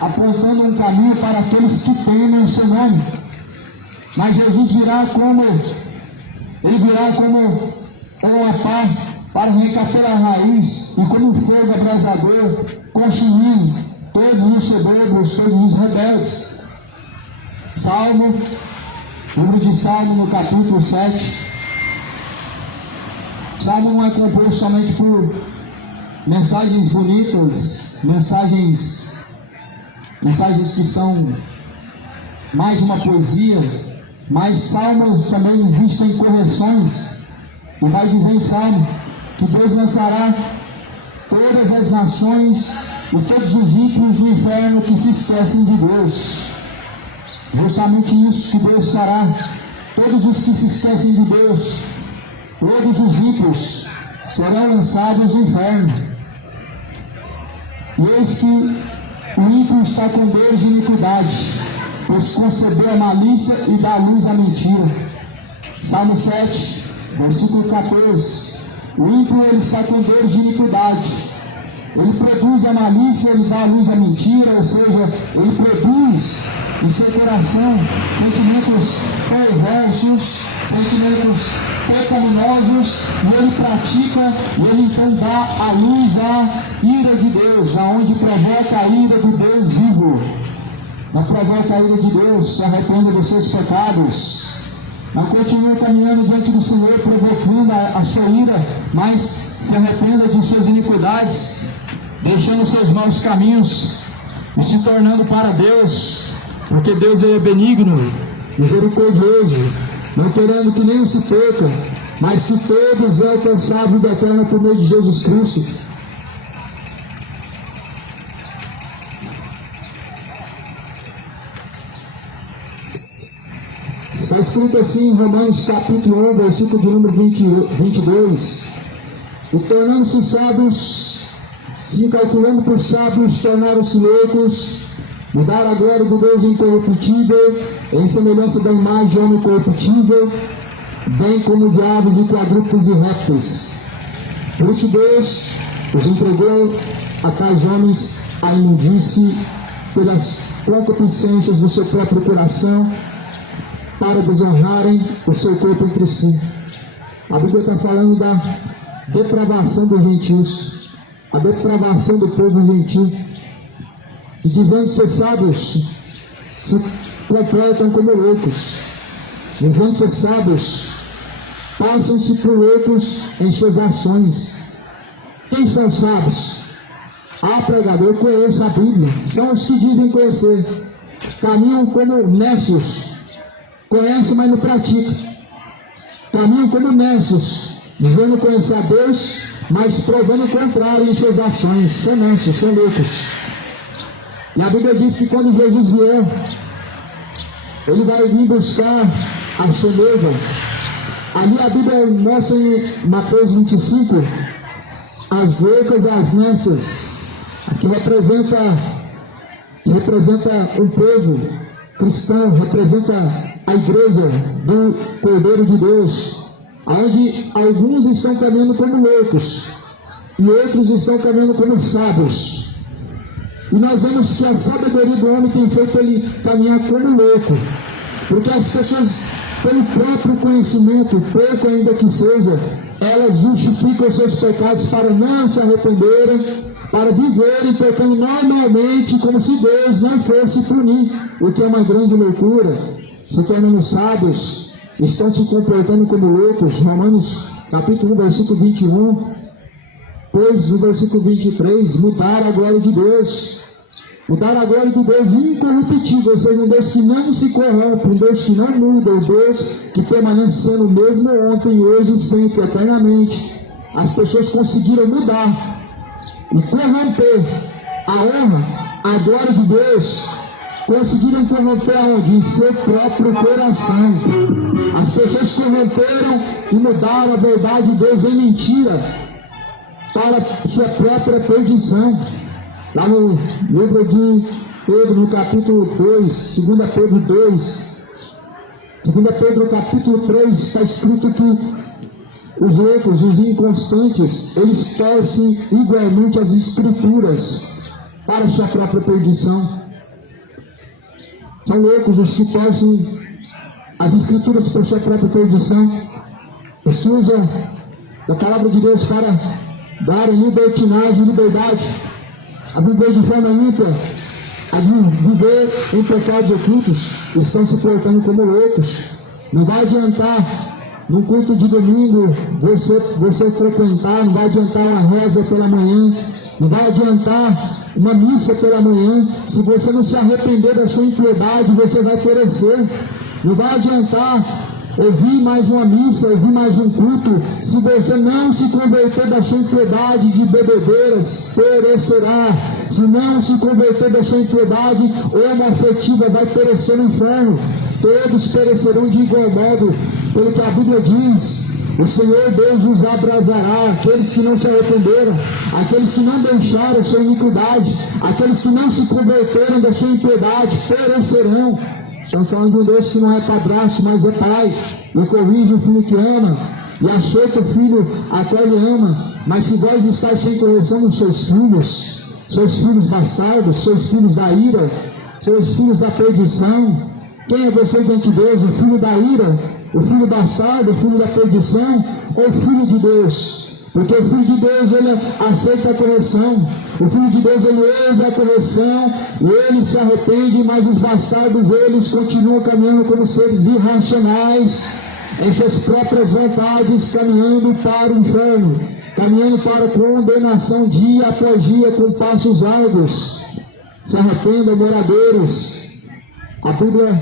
apontando um caminho para aqueles que temem o seu nome. Mas Jesus virá como uma pá para recatar a raiz, e como um fogo abrasador, consumindo todos os soberbos, todos os rebeldes. Livro de Salmo, no capítulo 7. Salmo não é composto somente por mensagens bonitas, mensagens que são mais uma poesia, mas salmos também existem correções. E vai dizer em Salmo que Deus lançará todas as nações e todos os ímpios do inferno que se esquecem de Deus. Justamente isso que Deus fará. Todos os que se esquecem de Deus, todos os ímpios serão lançados no inferno. E eis que o ímpio está com Deus de iniquidade, pois concebeu a malícia e dá luz à mentira. Salmo 7, versículo 14. O ímpio, ele está com Deus de iniquidade. Ele produz a malícia, ele dá a luz à mentira, ou seja, ele produz em seu coração sentimentos perversos, sentimentos pecaminosos, e ele pratica, e ele então dá a luz à ira de Deus, aonde provoca a ira de Deus vivo. Não provoca a ira de Deus, se arrependa dos seus pecados. Não continue caminhando diante do Senhor, provocando a sua ira, mas se arrependa de suas iniquidades, deixando seus maus caminhos e se tornando para Deus, porque Deus é benigno, misericordioso, não querendo que nenhum se perca, mas que todos venham alcançar a vida eterna por meio de Jesus Cristo. Está escrito assim em Romanos capítulo 1, versículo de número 22. E tornando-se sábios, se calculando por sábios, tornaram-se loucos, mudaram a glória do Deus incorruptível, em semelhança da imagem de homem corruptível, bem como de aves e quadrúpedes e répteis. Por isso Deus os entregou a tais homens a imundície pelas concupiscências do seu próprio coração, para desonrarem o seu corpo entre si. A Bíblia está falando da depravação dos gentios. a depravação do povo gentil, e dizendo ser sábios, se completam como loucos. Dizendo ser sábios, passam-se por loucos em suas ações. Quem são sábios? Pregador, conheço a Bíblia. São os que dizem conhecer. Caminham como necios. Conhecem, mas não praticam. Caminham como necios, dizendo conhecer a Deus, mas provando o contrário em suas ações. São necios, são loucos. E a Bíblia diz que quando Jesus vier, Ele vai vir buscar a sua noiva. Ali a Bíblia mostra em Mateus 25 as loucas e as nécias, que representa um povo cristão, representa a igreja do Cordeiro de Deus, onde alguns estão caminhando como loucos e outros estão caminhando como sábios. E nós vemos que a sabedoria do homem tem feito ele caminhar como louco, porque as pessoas, pelo próprio conhecimento, pouco ainda que seja, elas justificam seus pecados para não se arrependerem, para viverem pecando normalmente, como se Deus não fosse punir, o que é uma grande loucura. Se tornando sábios, estão se comportando como loucos. Romanos capítulo 1, versículo 21, pois no versículo 23, mudar a glória de Deus. Mudar a glória do Deus incorruptível, ou seja, um Deus que não se corrompe, um Deus que não muda, um Deus que permanece sendo o mesmo ontem, hoje e sempre, eternamente. As pessoas conseguiram mudar e corromper a honra, a glória de Deus. Conseguiram corromper aonde? Em seu próprio coração. As pessoas corromperam e mudaram a verdade de Deus em mentira para sua própria perdição. Lá no livro de Pedro, no capítulo 2, 2 Pedro 2, 2 Pedro capítulo 3, está escrito que os loucos, os inconstantes, eles torcem igualmente as escrituras para sua própria perdição. São loucos os que torcem as escrituras para sua própria perdição. Os que usam da palavra de Deus para darem libertinagem e liberdade, a viver de forma ímpia, a viver em pecados ocultos, estão se portando como loucos. Não vai adiantar num culto de domingo você frequentar, não vai adiantar uma reza pela manhã, não vai adiantar uma missa pela manhã, se você não se arrepender da sua impiedade, você vai perecer. Não vai adiantar ouvir mais uma missa, ouvir mais um culto, se você não se converter da sua impiedade de bebedeiras, perecerá. Se não se converter da sua impiedade homoafetiva, vai perecer no inferno. Todos perecerão de igual modo, pelo que a Bíblia diz. O Senhor Deus os abrasará, aqueles que não se arrependeram, aqueles que não deixaram a sua iniquidade, aqueles que não se converteram da sua impiedade, perecerão. Estamos falando de um Deus que não é padrasto, mas é pai, e corrige o filho que ama, e açoita o filho a qual ele ama. Mas se vós estáis sem correção dos seus filhos bastardos, seus filhos da ira, seus filhos da perdição, quem é você diante de Deus? O filho da ira, o filho bastardo, o filho da perdição, ou o filho de Deus? Porque o filho de Deus, ele aceita a correção. O filho de Deus, ele ouve a correção e ele se arrepende, mas os bastardos, eles continuam caminhando como seres irracionais, em suas próprias vontades, caminhando para o inferno, caminhando para a condenação dia após dia, com passos largos. Se arrependam, moradores. A Bíblia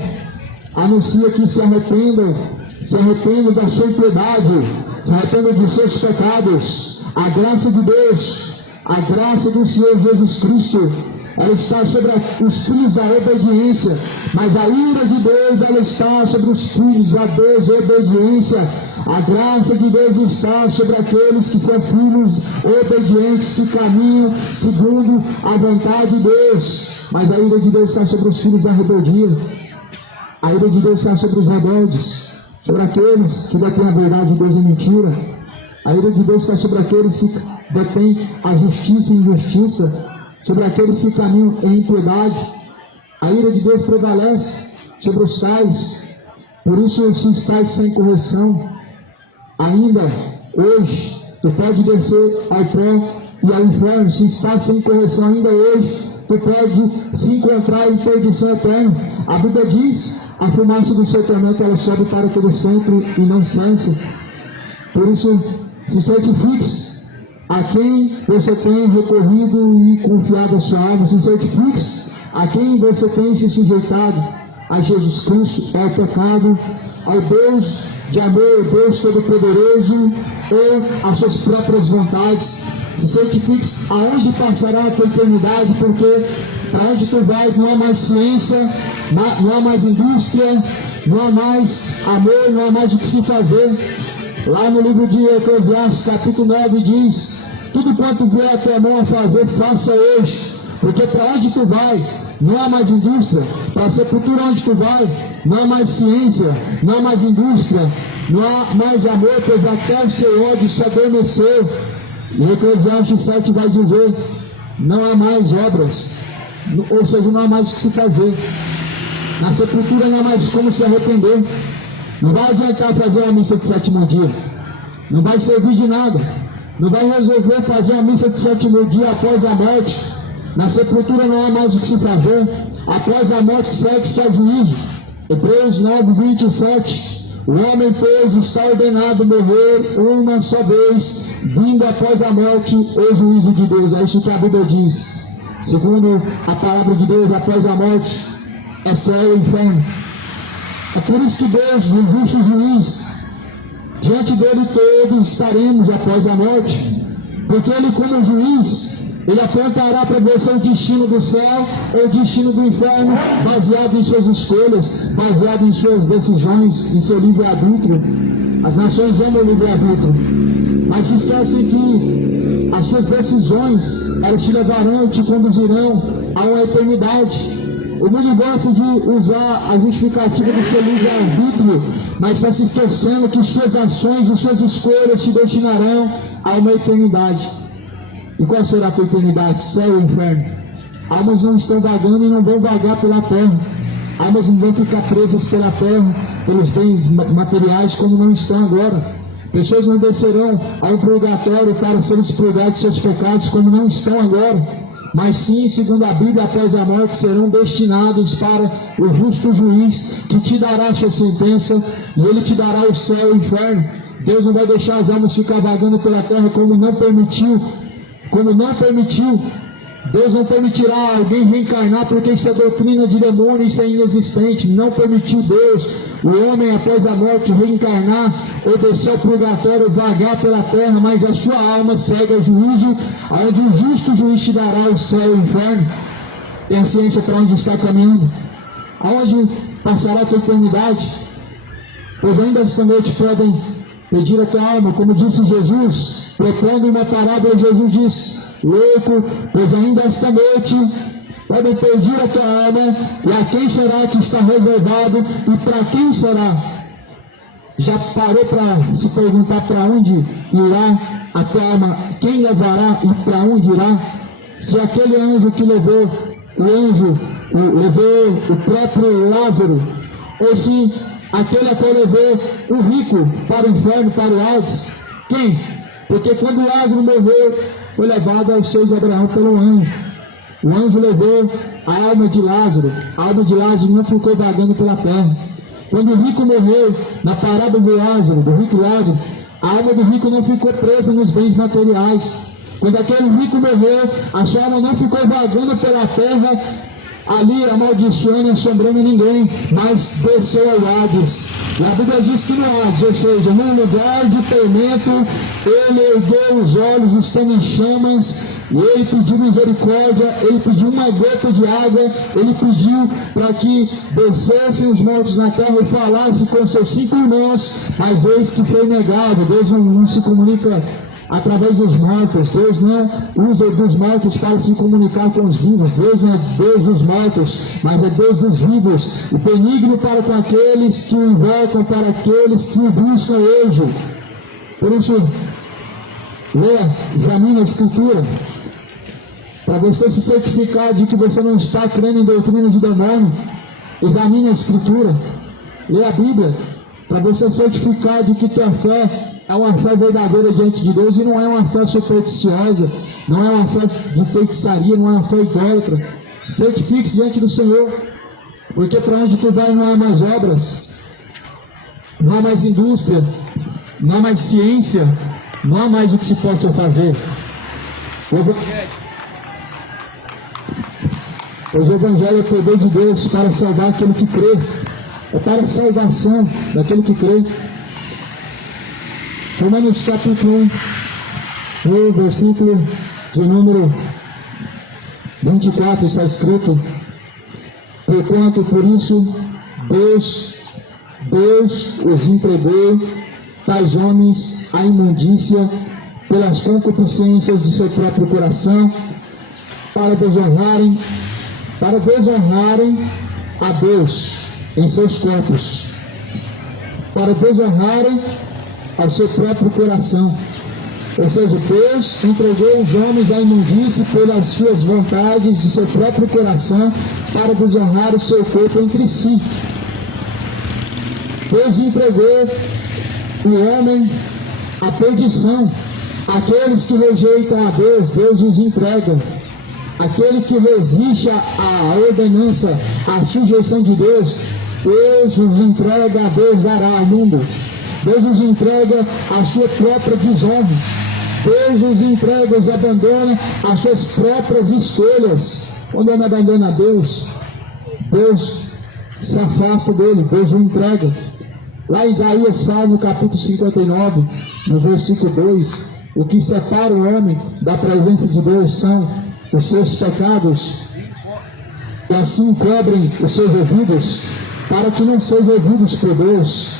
anuncia que se arrependam da sua impiedade, se arrependam de seus pecados. A graça de Deus, a graça do Senhor Jesus Cristo, ela está sobre os filhos da obediência, mas a ira de Deus, ela está sobre os filhos da desobediência. A graça de Deus está sobre aqueles que são filhos obedientes, que caminham segundo a vontade de Deus, mas a ira de Deus está sobre os filhos da rebeldia. A ira de Deus está sobre os rebeldes, sobre aqueles que detêm a verdade de Deus em mentira. A ira de Deus está sobre aqueles que detêm a justiça e injustiça, sobre aqueles que caminham em impiedade. A ira de Deus prevalece sobre os tais. Por isso, se estáis sem correção, ainda hoje, tu pode descer ao pó e ao inferno. Se está sem correção ainda hoje, tu pode se encontrar em perdição eterna. A Bíblia diz: a fumaça do seu tormento ela sobe para todo sempre e não cessa. Por isso, se certifique a quem você tem recorrido e confiado a sua alma. Se certifique a quem você tem se sujeitado. A Jesus Cristo, ao pecado, ao Deus de amor, ao Deus Todo-Poderoso, ou às suas próprias vontades. Se certifique aonde passará a tua eternidade, porque para onde tu vais não há mais ciência, não há mais indústria, não há mais amor, não há mais o que se fazer. Lá no livro de Eclesiastes, capítulo 9, diz: tudo quanto vier a tua mão a fazer, faça hoje, porque para onde tu vai, não há mais indústria. Para a sepultura onde tu vai, não há mais ciência, não há mais indústria, não há mais amor, pois até o seu ódio se adormeceu. E Eclesiastes 7 vai dizer: não há mais obras, ou seja, não há mais o que se fazer. Na sepultura não há mais como se arrepender. Não vai adiantar fazer uma missa de sétimo dia, não vai servir de nada, não vai resolver fazer uma missa de sétimo dia após a morte. Na sepultura não há mais o que se fazer. Após a morte segue-se ao juízo. Hebreus 9, 27. O homem, pois, está ordenado morrer uma só vez, vindo após a morte o juízo de Deus. É isso que a Bíblia diz. Segundo a palavra de Deus, após a morte é céu e inferno. É por isso que Deus, o justo juiz, diante dele todos estaremos após a morte, porque ele, como juiz, ele apontará para você o destino do céu ou o destino do inferno, baseado em suas escolhas, baseado em suas decisões, em seu livre-arbítrio. As nações amam o livre-arbítrio, mas se esquecem que as suas decisões, elas te levarão e te conduzirão a uma eternidade. O mundo gosta de usar a justificativa do seu livre-arbítrio, mas está se esquecendo que suas ações e suas escolhas te destinarão a uma eternidade. E qual será a tua eternidade? Céu e inferno. Almas não estão vagando e não vão vagar pela terra. Almas não vão ficar presas pela terra, pelos bens materiais, como não estão agora. Pessoas não descerão ao purgatório para serem expurgados de seus pecados, como não estão agora. Mas sim, segundo a Bíblia, após a morte serão destinados para o justo juiz, que te dará a sua sentença, e ele te dará o céu e o inferno. Deus não vai deixar as almas ficar vagando pela terra como não permitiu. Deus não permitirá alguém reencarnar, porque isso é doutrina de demônio, isso é inexistente. Não permitiu Deus o homem após a morte reencarnar ou descer ao purgatório, vagar pela terra, mas a sua alma segue ao juízo, onde o justo juiz te dará o céu e o inferno. Tem a ciência para onde está caminhando, aonde passará a tua eternidade. Pois ainda esta noite podem pedir a tua alma, como disse Jesus, propondo uma parábola. Jesus disse: louco, pois ainda esta noite podem pedir a tua alma, e a quem será que está reservado e para quem será? Já parou para se perguntar para onde irá a tua alma? Quem levará e para onde irá? Se aquele anjo que levou o próprio Lázaro, ou se aquele que levou o rico para o inferno, para o Hades? Quem? Porque quando Lázaro morreu, foi levado ao seio de Abraão pelo anjo. O anjo levou a alma de Lázaro. A alma de Lázaro não ficou vagando pela terra. Quando o rico morreu, na parábola do Lázaro, do rico Lázaro, a alma do rico não ficou presa nos bens materiais. Quando aquele rico morreu, a sua alma não ficou vagando pela terra, ali amaldiçoando e assombrando ninguém, mas desceu ao Hades. E a Bíblia diz que no Hades, ou seja, num lugar de tormento, ele ergueu os olhos estando em chamas, e ele pediu misericórdia, ele pediu uma gota de água, ele pediu para que descessem os mortos na terra e falasse com seus 5 irmãos, mas eis que foi negado. Deus não se comunica através dos mortos. Deus não usa dos mortos para se comunicar com os vivos. Deus não é Deus dos mortos, mas é Deus dos vivos. O benigno para com aqueles que o invocam, para aqueles que o buscam hoje. Por isso, leia, examine a Escritura, para você se certificar de que você não está crendo em doutrina de demônio. Examine a Escritura, leia a Bíblia, para você certificar de que tua fé é uma fé verdadeira diante de Deus e não é uma fé supersticiosa, não é uma fé de feitiçaria, não é uma fé idólatra. Certifique-se diante do Senhor, porque para onde tu vai não há mais obras, não há mais indústria, não há mais ciência, não há mais o que se possa fazer. Pois o Evangelho é o poder de Deus para salvar aquele que crê, é para a salvação daquele que crê. Romanos capítulo 1, no versículo de número 24 está escrito: porquanto por isso Deus os entregou, tais homens, à imundícia pelas concupiscências de seu próprio coração, para desonrarem a Deus em seus corpos, para desonrarem ao seu próprio coração. Ou seja, Deus entregou os homens à imundície pelas suas vontades de seu próprio coração, para desonrar o seu corpo entre si. Deus entregou o homem à perdição. Aqueles que rejeitam a Deus, Deus os entrega. Aquele que resiste à ordenança, à sujeição de Deus, Deus os entrega a Deus dará ao mundo. Deus os entrega a sua própria desonra. Deus os entrega, os abandona às suas próprias escolhas. Quando ele abandona a Deus, Deus se afasta dele, Deus o entrega. Lá Isaías fala no capítulo 59, no versículo 2, o que separa o homem da presença de Deus são os seus pecados, e assim cobrem os seus ouvidos, para que não sejam ouvidos por Deus.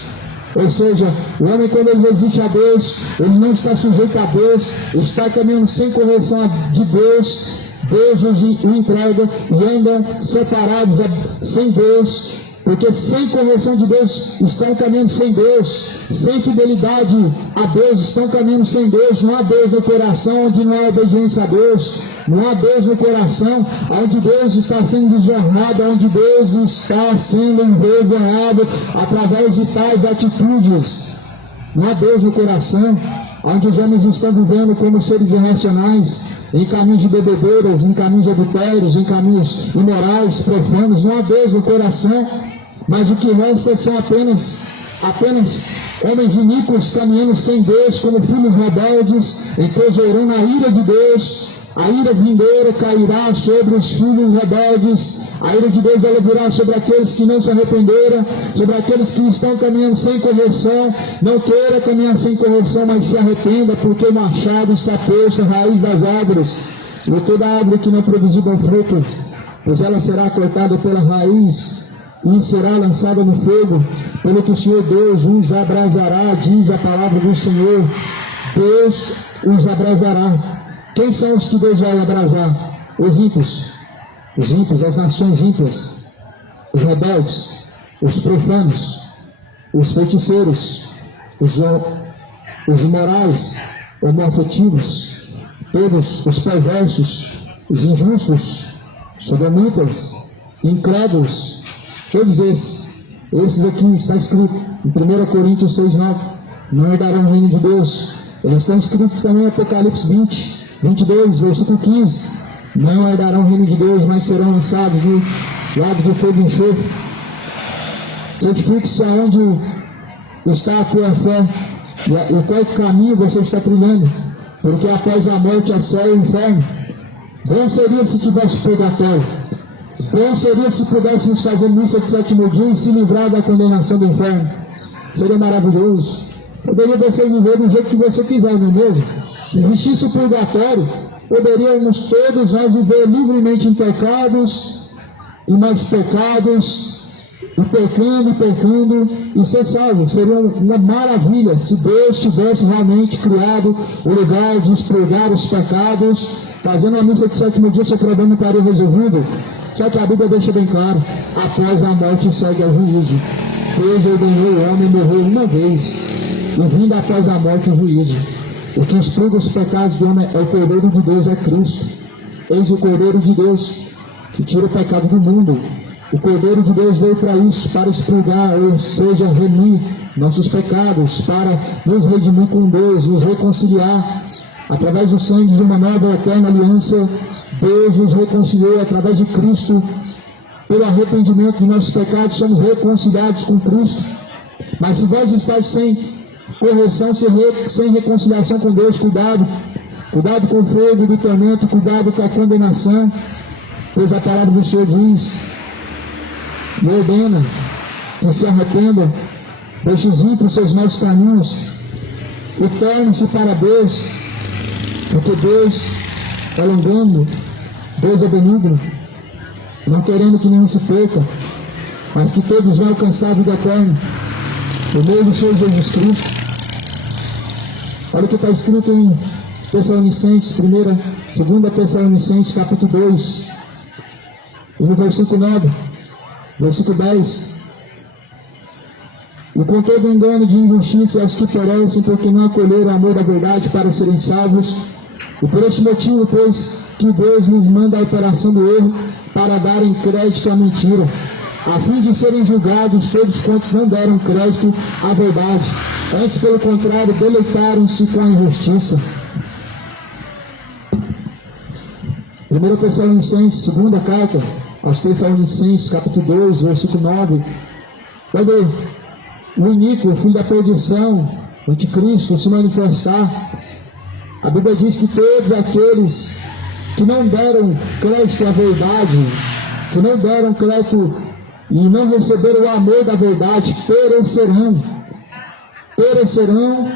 Ou seja, o homem, quando ele resiste a Deus, ele não está sujeito a Deus, está caminhando sem correção de Deus, Deus o entrega e anda separados sem Deus, porque sem correção de Deus estão caminhando sem Deus, sem fidelidade a Deus estão caminhando sem Deus. Não há Deus no coração onde não há obediência a Deus, não há Deus no coração onde Deus está sendo desonrado, onde Deus está sendo envergonhado através de tais atitudes. Não há Deus no coração onde os homens estão vivendo como seres irracionais, em caminhos de bebedeiras, em caminhos de adultérios, em caminhos imorais, profanos. Não há Deus no coração, mas o que resta são apenas homens iníquos caminhando sem Deus, como filhos rebeldes, entesourando a ira de Deus. A ira vindoura cairá sobre os filhos rebeldes, a ira de Deus ela virá sobre aqueles que não se arrependeram, sobre aqueles que estão caminhando sem correção. Não queira caminhar sem correção, mas se arrependa, porque o machado está posto à raiz das árvores, e toda árvore que não produzir bom fruto, pois ela será cortada pela raiz e será lançada no fogo. Pelo que o Senhor Deus os abrasará, diz a palavra do Senhor. Deus os abrasará. Quem são os que Deus vai abrasar? Os ímpios, as nações ímpias, os rebeldes, os profanos, os feiticeiros, os imorais, homoafetivos, todos os perversos, os injustos, sodomitas, incrédulos, todos esses aqui está escrito em 1 Coríntios 6:9, não herdarão o reino de Deus. Eles estão escritos também em Apocalipse 22, versículo 15, não herdarão o reino de Deus, mas serão lançados no lago de fogo e enxofre. Certifique-se aonde está a tua fé e qual caminho você está trilhando, porque após a morte é céu e inferno. Bom seria se tivesse purgatório, bom seria se pudéssemos fazer missa de sétimo dia e se livrar da condenação do inferno. Seria maravilhoso. Poderia você viver do jeito que você quiser, não é mesmo? Se existisse o purgatório, poderíamos todos nós viver livremente em pecados e mais pecados, e pecando e ser salvos. Seria uma maravilha se Deus tivesse realmente criado o lugar de expurgar os pecados, fazendo a missa de sétimo dia, seu problema estaria resolvido. Só que a Bíblia deixa bem claro: após a morte segue ao juízo. Deus ordenou o homem morrer uma vez, e vindo após a morte o juízo. O que expurga os pecados do homem é o Cordeiro de Deus, é Cristo. Eis o Cordeiro de Deus que tira o pecado do mundo. O Cordeiro de Deus veio para isso, para expurgar, ou seja, remir nossos pecados, para nos redimir com Deus, nos reconciliar. Através do sangue de uma nova e eterna aliança, Deus nos reconciliou através de Cristo. Pelo arrependimento de nossos pecados, somos reconciliados com Cristo. Mas se vós estáis sem correção, sem reconciliação com Deus, cuidado. Cuidado com o fogo do tormento, cuidado com a condenação. Pois a palavra do Senhor diz e ordena que se arrependam, deixe-os ir para os seus maus caminhos e tornem-se para Deus, porque Deus é longânimo, Deus é benigno, não querendo que nenhum se perca, mas que todos venham alcançar a vida eterna por meio do Senhor Jesus Cristo. Olha o que está escrito em Tessalonicenses, 2 Tessalonicenses, capítulo 2, e no versículo 9, versículo 10. E com todo engano de injustiça aos que perecem, porque não acolheram o amor da verdade para serem salvos. E por este motivo, pois que Deus nos manda a operação do erro para darem crédito à mentira, a fim de serem julgados todos quantos não deram crédito à verdade, antes pelo contrário deleitaram-se com a injustiça. 1 Tessalonicenses, segunda carta aos Tessalonicenses, capítulo 2, versículo 9. Quando o iníquo, o filho da perdição, o anticristo, se manifestar, a Bíblia diz que todos aqueles que não deram crédito à verdade, que não deram crédito e não receberam o amor da verdade, perecerão. Perecerão,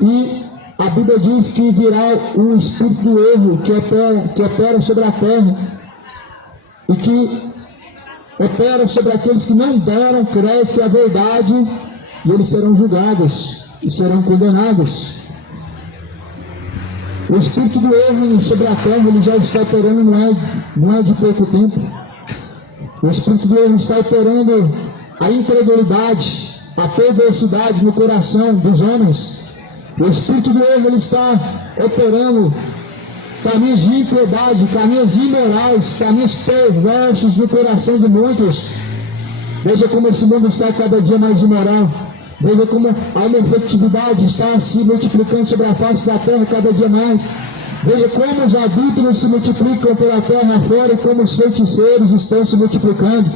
e a Bíblia diz que virá o espírito do erro que opera sobre a terra e que opera sobre aqueles que não deram crédito à verdade, e eles serão julgados e serão condenados. O espírito do erro sobre a terra, ele já está operando, não é de pouco tempo. O espírito do erro está operando a incredulidade, a perversidade no coração dos homens. O espírito do erro, ele está operando caminhos de impiedade, caminhos imorais, caminhos perversos no coração de muitos. Veja como esse mundo está cada dia mais imoral. Veja como a inefetividade está se multiplicando sobre a face da terra cada dia mais. Veja como os adúlteros se multiplicam pela terra afora e como os feiticeiros estão se multiplicando.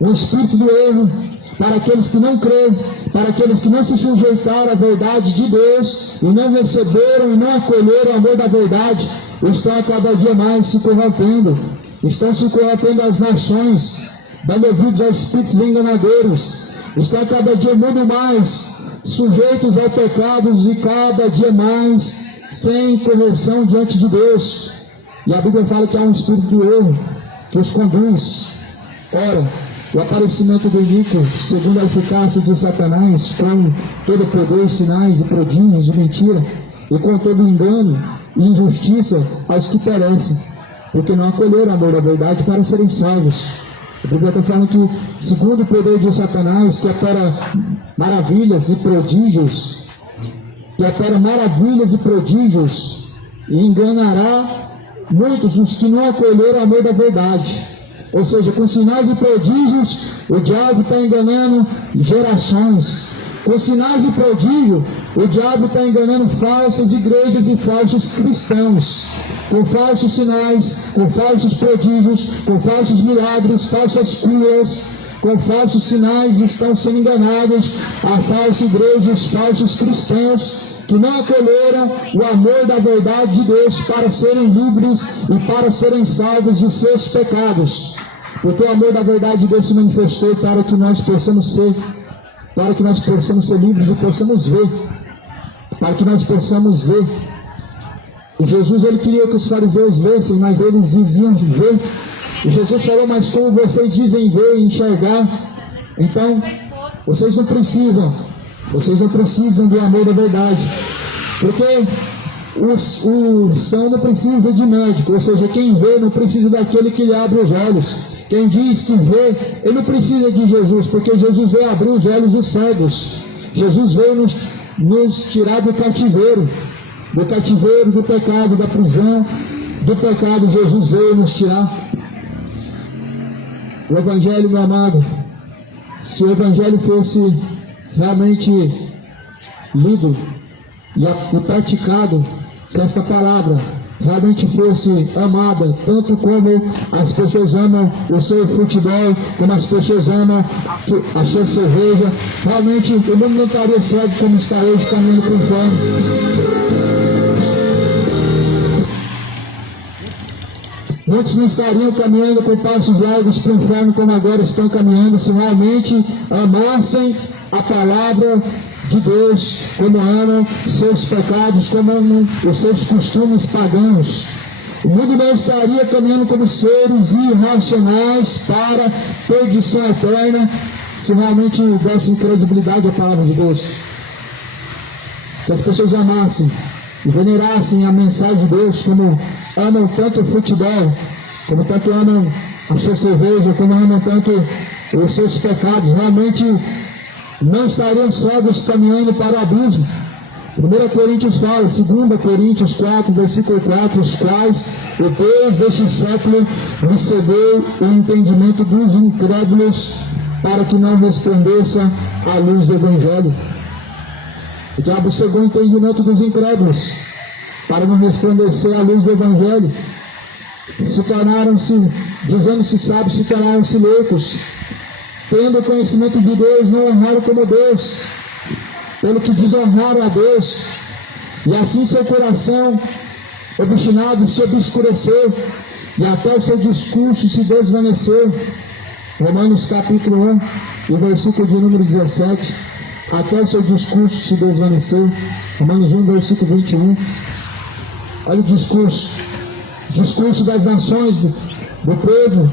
O espírito do erro, para aqueles que não creem, para aqueles que não se sujeitaram à verdade de Deus e não receberam e não acolheram o amor da verdade, estão a cada dia mais se corrompendo. Estão se corrompendo as nações, dando ouvidos a espíritos enganadores. Estão cada dia muito mais sujeitos ao pecado e cada dia mais sem conversão diante de Deus. E a Bíblia fala que há um espírito do erro que os conduz. Ora, o aparecimento do iníquo, segundo a eficácia de Satanás, com todo poder, sinais e prodígios de mentira, e com todo engano e injustiça aos que perecem, porque não acolheram o amor da verdade para serem salvos. A Bíblia está falando que, segundo o poder de Satanás, que opera maravilhas e prodígios, e enganará muitos dos que não acolheram o amor da verdade. Ou seja, com sinais e prodígios, o diabo está enganando gerações. Com sinais e prodígios, o diabo está enganando falsas igrejas e falsos cristãos. Com falsos sinais, com falsos prodígios, com falsos milagres, falsas curas, com falsos sinais estão sendo enganados a falsas igrejas, falsos cristãos que não acolheram o amor da verdade de Deus para serem livres e para serem salvos de seus pecados. Porque o amor da verdade de Deus se manifestou para que nós possamos ser livres e possamos ver, para que nós possamos ver. E Jesus, ele queria que os fariseus vissem, mas eles diziam ver. E Jesus falou, mas como vocês dizem ver e enxergar, então vocês não precisam do amor da verdade, porque o são não precisa de médico, ou seja, quem vê não precisa daquele que lhe abre os olhos. Quem diz que vê, ele não precisa de Jesus, porque Jesus veio abrir os olhos dos cegos. Jesus veio nos tirar do cativeiro do pecado, da prisão do pecado. Jesus veio nos tirar. O Evangelho, meu amado, se o Evangelho fosse realmente lido e praticado, se essa palavra realmente fosse amada, tanto como as pessoas amam o seu futebol, como as pessoas amam a sua cerveja, realmente o mundo não estaria cego como está hoje, caminhando para o inferno. Muitos não estariam caminhando com passos largos para o inferno como agora estão caminhando, se realmente amassem a palavra de Deus, como amam seus pecados, como amam os seus costumes pagãos. O mundo não estaria caminhando como seres irracionais para perdição eterna, se realmente dessem credibilidade à palavra de Deus. Se as pessoas amassem e venerassem a mensagem de Deus, como amam tanto o futebol, como tanto amam a sua cerveja, como amam tanto os seus pecados, realmente não estariam cegos caminhando para o abismo. 1 Coríntios fala, 2 Coríntios 4, versículo 4, os quais o Deus deste século recebeu o entendimento dos incrédulos para que não resplandeça a luz do Evangelho. O diabo cegou o entendimento dos incrédulos para não resplandecer a luz do Evangelho. Se tornaram-se, dizendo-se sábios, se tornaram-se loucos. Tendo o conhecimento de Deus, não honraram como Deus, pelo que desonraram a Deus, e assim seu coração obstinado se obscureceu, e até o seu discurso se desvaneceu. Romanos capítulo 1, e versículo de número 17, até o seu discurso se desvaneceu. Romanos 1, versículo 21. Olha o discurso das nações, do povo.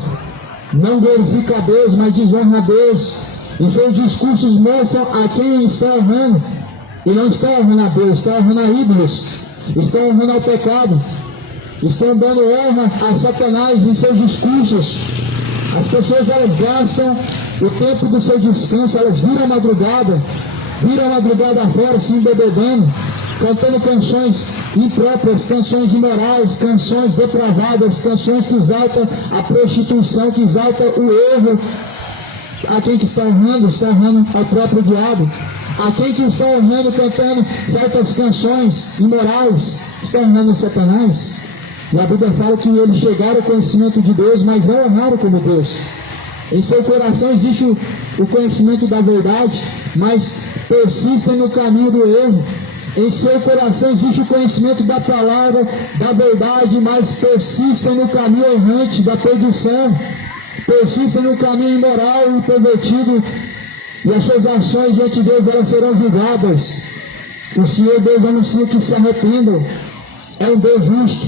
Não glorifica a Deus, mas desonra a Deus. E seus discursos mostram a quem está honrando. E não está honrando a Deus, está honrando a ídolos, estão honrando ao pecado, estão dando honra a Satanás em seus discursos. As pessoas, elas gastam o tempo do seu descanso, elas viram a madrugada fora, se embebedando, cantando canções impróprias, canções imorais, canções depravadas, canções que exaltam a prostituição, que exaltam o erro. A quem que está honrando ao próprio diabo. A quem que está honrando, cantando certas canções imorais, está honrando Satanás. E a Bíblia fala que eles chegaram ao conhecimento de Deus, mas não honraram como Deus. Em seu coração existe o conhecimento da verdade, mas persistem no caminho do erro. Em seu coração existe o conhecimento da palavra, da verdade, mas persistem no caminho errante da perdição. Persistem no caminho imoral e pervertido, e as suas ações diante de Deus, elas serão julgadas. O Senhor Deus anuncia que se arrependam. É um Deus justo,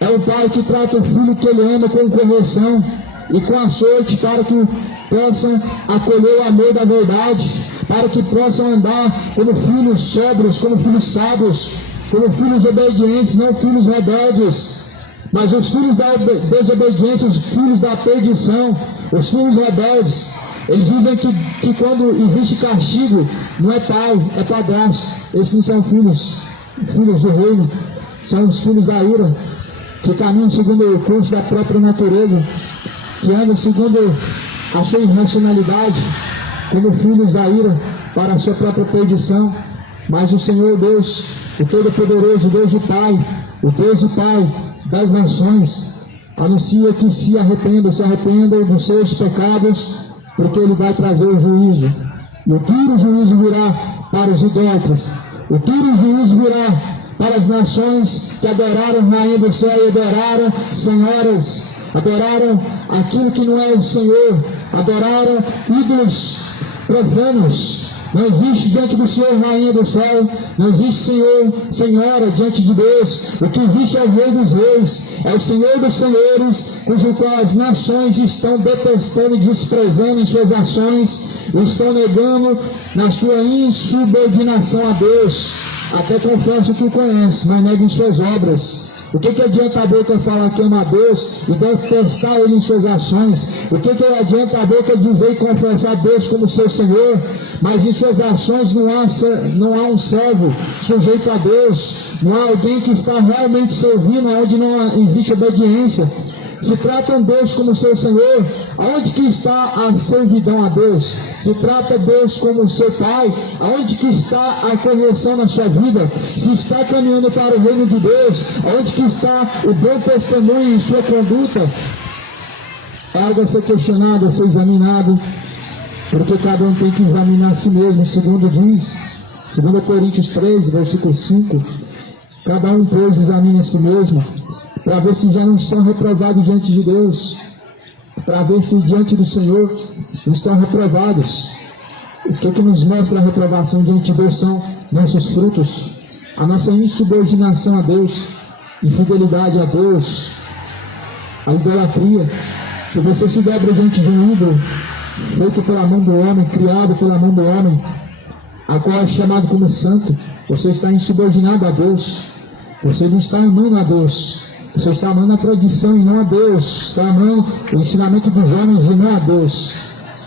é um Pai que trata o filho que Ele ama com correção e com açoite, para que possam acolher o amor da verdade, para que possam andar como filhos sóbrios, como filhos sábios, como filhos obedientes, não filhos rebeldes. Mas os filhos da desobediência, os filhos da perdição, os filhos rebeldes, eles dizem que quando existe castigo, não é pai, é padrasto. Esses não são filhos do reino, são os filhos da ira, que caminham segundo o curso da própria natureza, que andam segundo a sua irracionalidade, como filhos da ira, para a sua própria perdição. Mas o Senhor Deus, o Todo-Poderoso, Deus e Pai, o Deus e Pai das nações, anuncia que se arrependam dos seus pecados, porque Ele vai trazer o juízo. E o duro juízo virá para os idólatras, o duro juízo virá para as nações que adoraram Rainha do Céu e adoraram senhoras, adoraram aquilo que não é o Senhor, adoraram ídolos profanos. Não existe diante do Senhor Rainha do Céu, não existe Senhor, Senhora diante de Deus. O que existe é o Rei dos Reis, é o Senhor dos Senhores, cujo qual as nações estão detestando e desprezando em suas ações, e estão negando na sua insubordinação a Deus. Até confessam que o conhece, mas negam em suas obras. O que adianta a boca falar que ama a Deus e detestar Ele em suas ações? O que adianta a boca dizer e confessar a Deus como seu Senhor, mas em suas ações não há um servo sujeito a Deus, não há alguém que está realmente servindo, onde não existe obediência? se tratam Deus como seu Senhor, aonde que está a servidão a Deus? Se trata Deus como seu Pai, aonde que está a correção na sua vida? Se está caminhando para o reino de Deus, aonde que está o bom testemunho em sua conduta? É algo a ser questionado, a ser examinado, porque cada um tem que examinar a si mesmo, segundo diz, 2 Coríntios 13, versículo 5, cada um, pois, examine a si mesmo, para ver se já não estão reprovados diante de Deus, para ver se diante do Senhor não estão reprovados. O que nos mostra a reprovação diante de Deus são nossos frutos, a nossa insubordinação a Deus, infidelidade a Deus, a idolatria. Se você se dobra diante de um ídolo, feito pela mão do homem, criado pela mão do homem, a qual é chamado como santo, você está insubordinado a Deus, você não está amando a Deus, você está amando a tradição e não a Deus, está amando o ensinamento dos homens e não a Deus.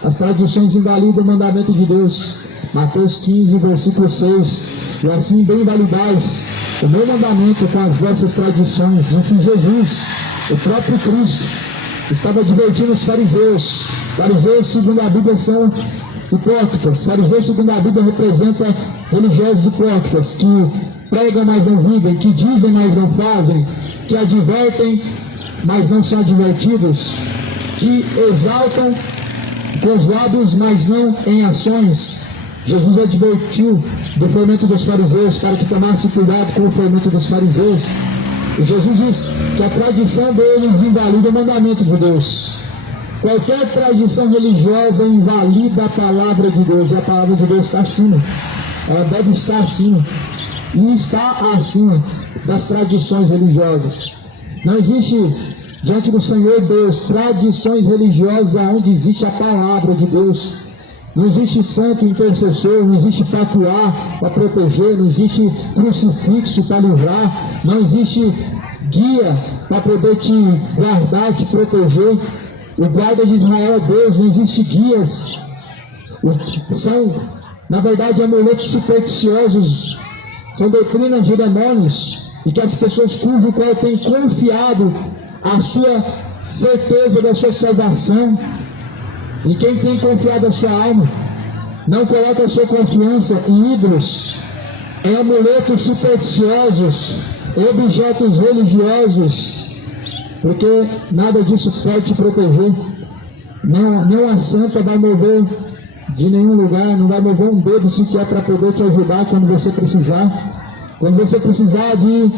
As tradições invalidam o mandamento de Deus. Mateus 15, versículo 6, e assim bem validais o meu mandamento com as vossas tradições, disse Jesus, o próprio Cristo. Estava advertindo os fariseus. Fariseus, segundo a Bíblia, são hipócritas. Fariseus, segundo a Bíblia, representam religiosos hipócritas que pregam, mas não vivem, que dizem, mas não fazem, que advertem, mas não são advertidos, que exaltam com os lábios, mas não em ações. Jesus advertiu do fermento dos fariseus para que tomasse cuidado com o fermento dos fariseus. E Jesus diz que a tradição deles invalida o mandamento de Deus. Qualquer tradição religiosa invalida a palavra de Deus, e a palavra de Deus está acima. Ela deve estar acima, e está acima das tradições religiosas. Não existe diante do Senhor Deus tradições religiosas onde existe a palavra de Deus. Não existe santo intercessor, não existe patuá para proteger, não existe crucifixo para livrar, não existe guia para poder te guardar, te proteger. O guarda de Israel é Deus, não existe guias. São, na verdade, amuletos supersticiosos, são doutrinas de demônios, e que as pessoas cujo qual têm confiado a sua certeza da sua salvação. E quem tem confiado a sua alma, não coloca a sua confiança em ídolos, em amuletos supersticiosos, em objetos religiosos, porque nada disso pode te proteger. Nenhuma santa vai mover de nenhum lugar, não vai mover um dedo sequer para poder te ajudar quando você precisar. Quando você precisar de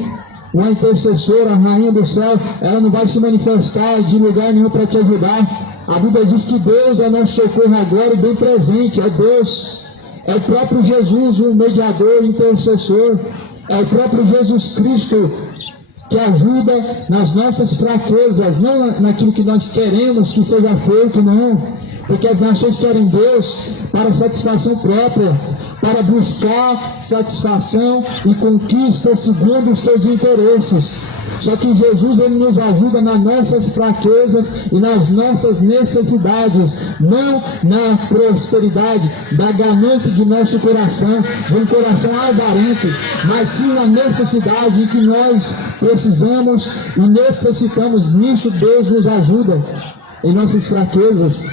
uma intercessora, a rainha do céu, ela não vai se manifestar de lugar nenhum para te ajudar. A Bíblia diz que Deus é nosso socorro agora e bem presente. É Deus, é o próprio Jesus, o mediador, o intercessor. É o próprio Jesus Cristo que ajuda nas nossas fraquezas, não naquilo que nós queremos que seja feito, não. Porque as nações querem Deus para satisfação própria, para buscar satisfação e conquista segundo os seus interesses. Só que Jesus, ele nos ajuda nas nossas fraquezas e nas nossas necessidades, não na prosperidade da ganância de nosso coração, de um coração avarento, mas sim na necessidade em que nós precisamos e necessitamos. Nisso Deus nos ajuda, em nossas fraquezas.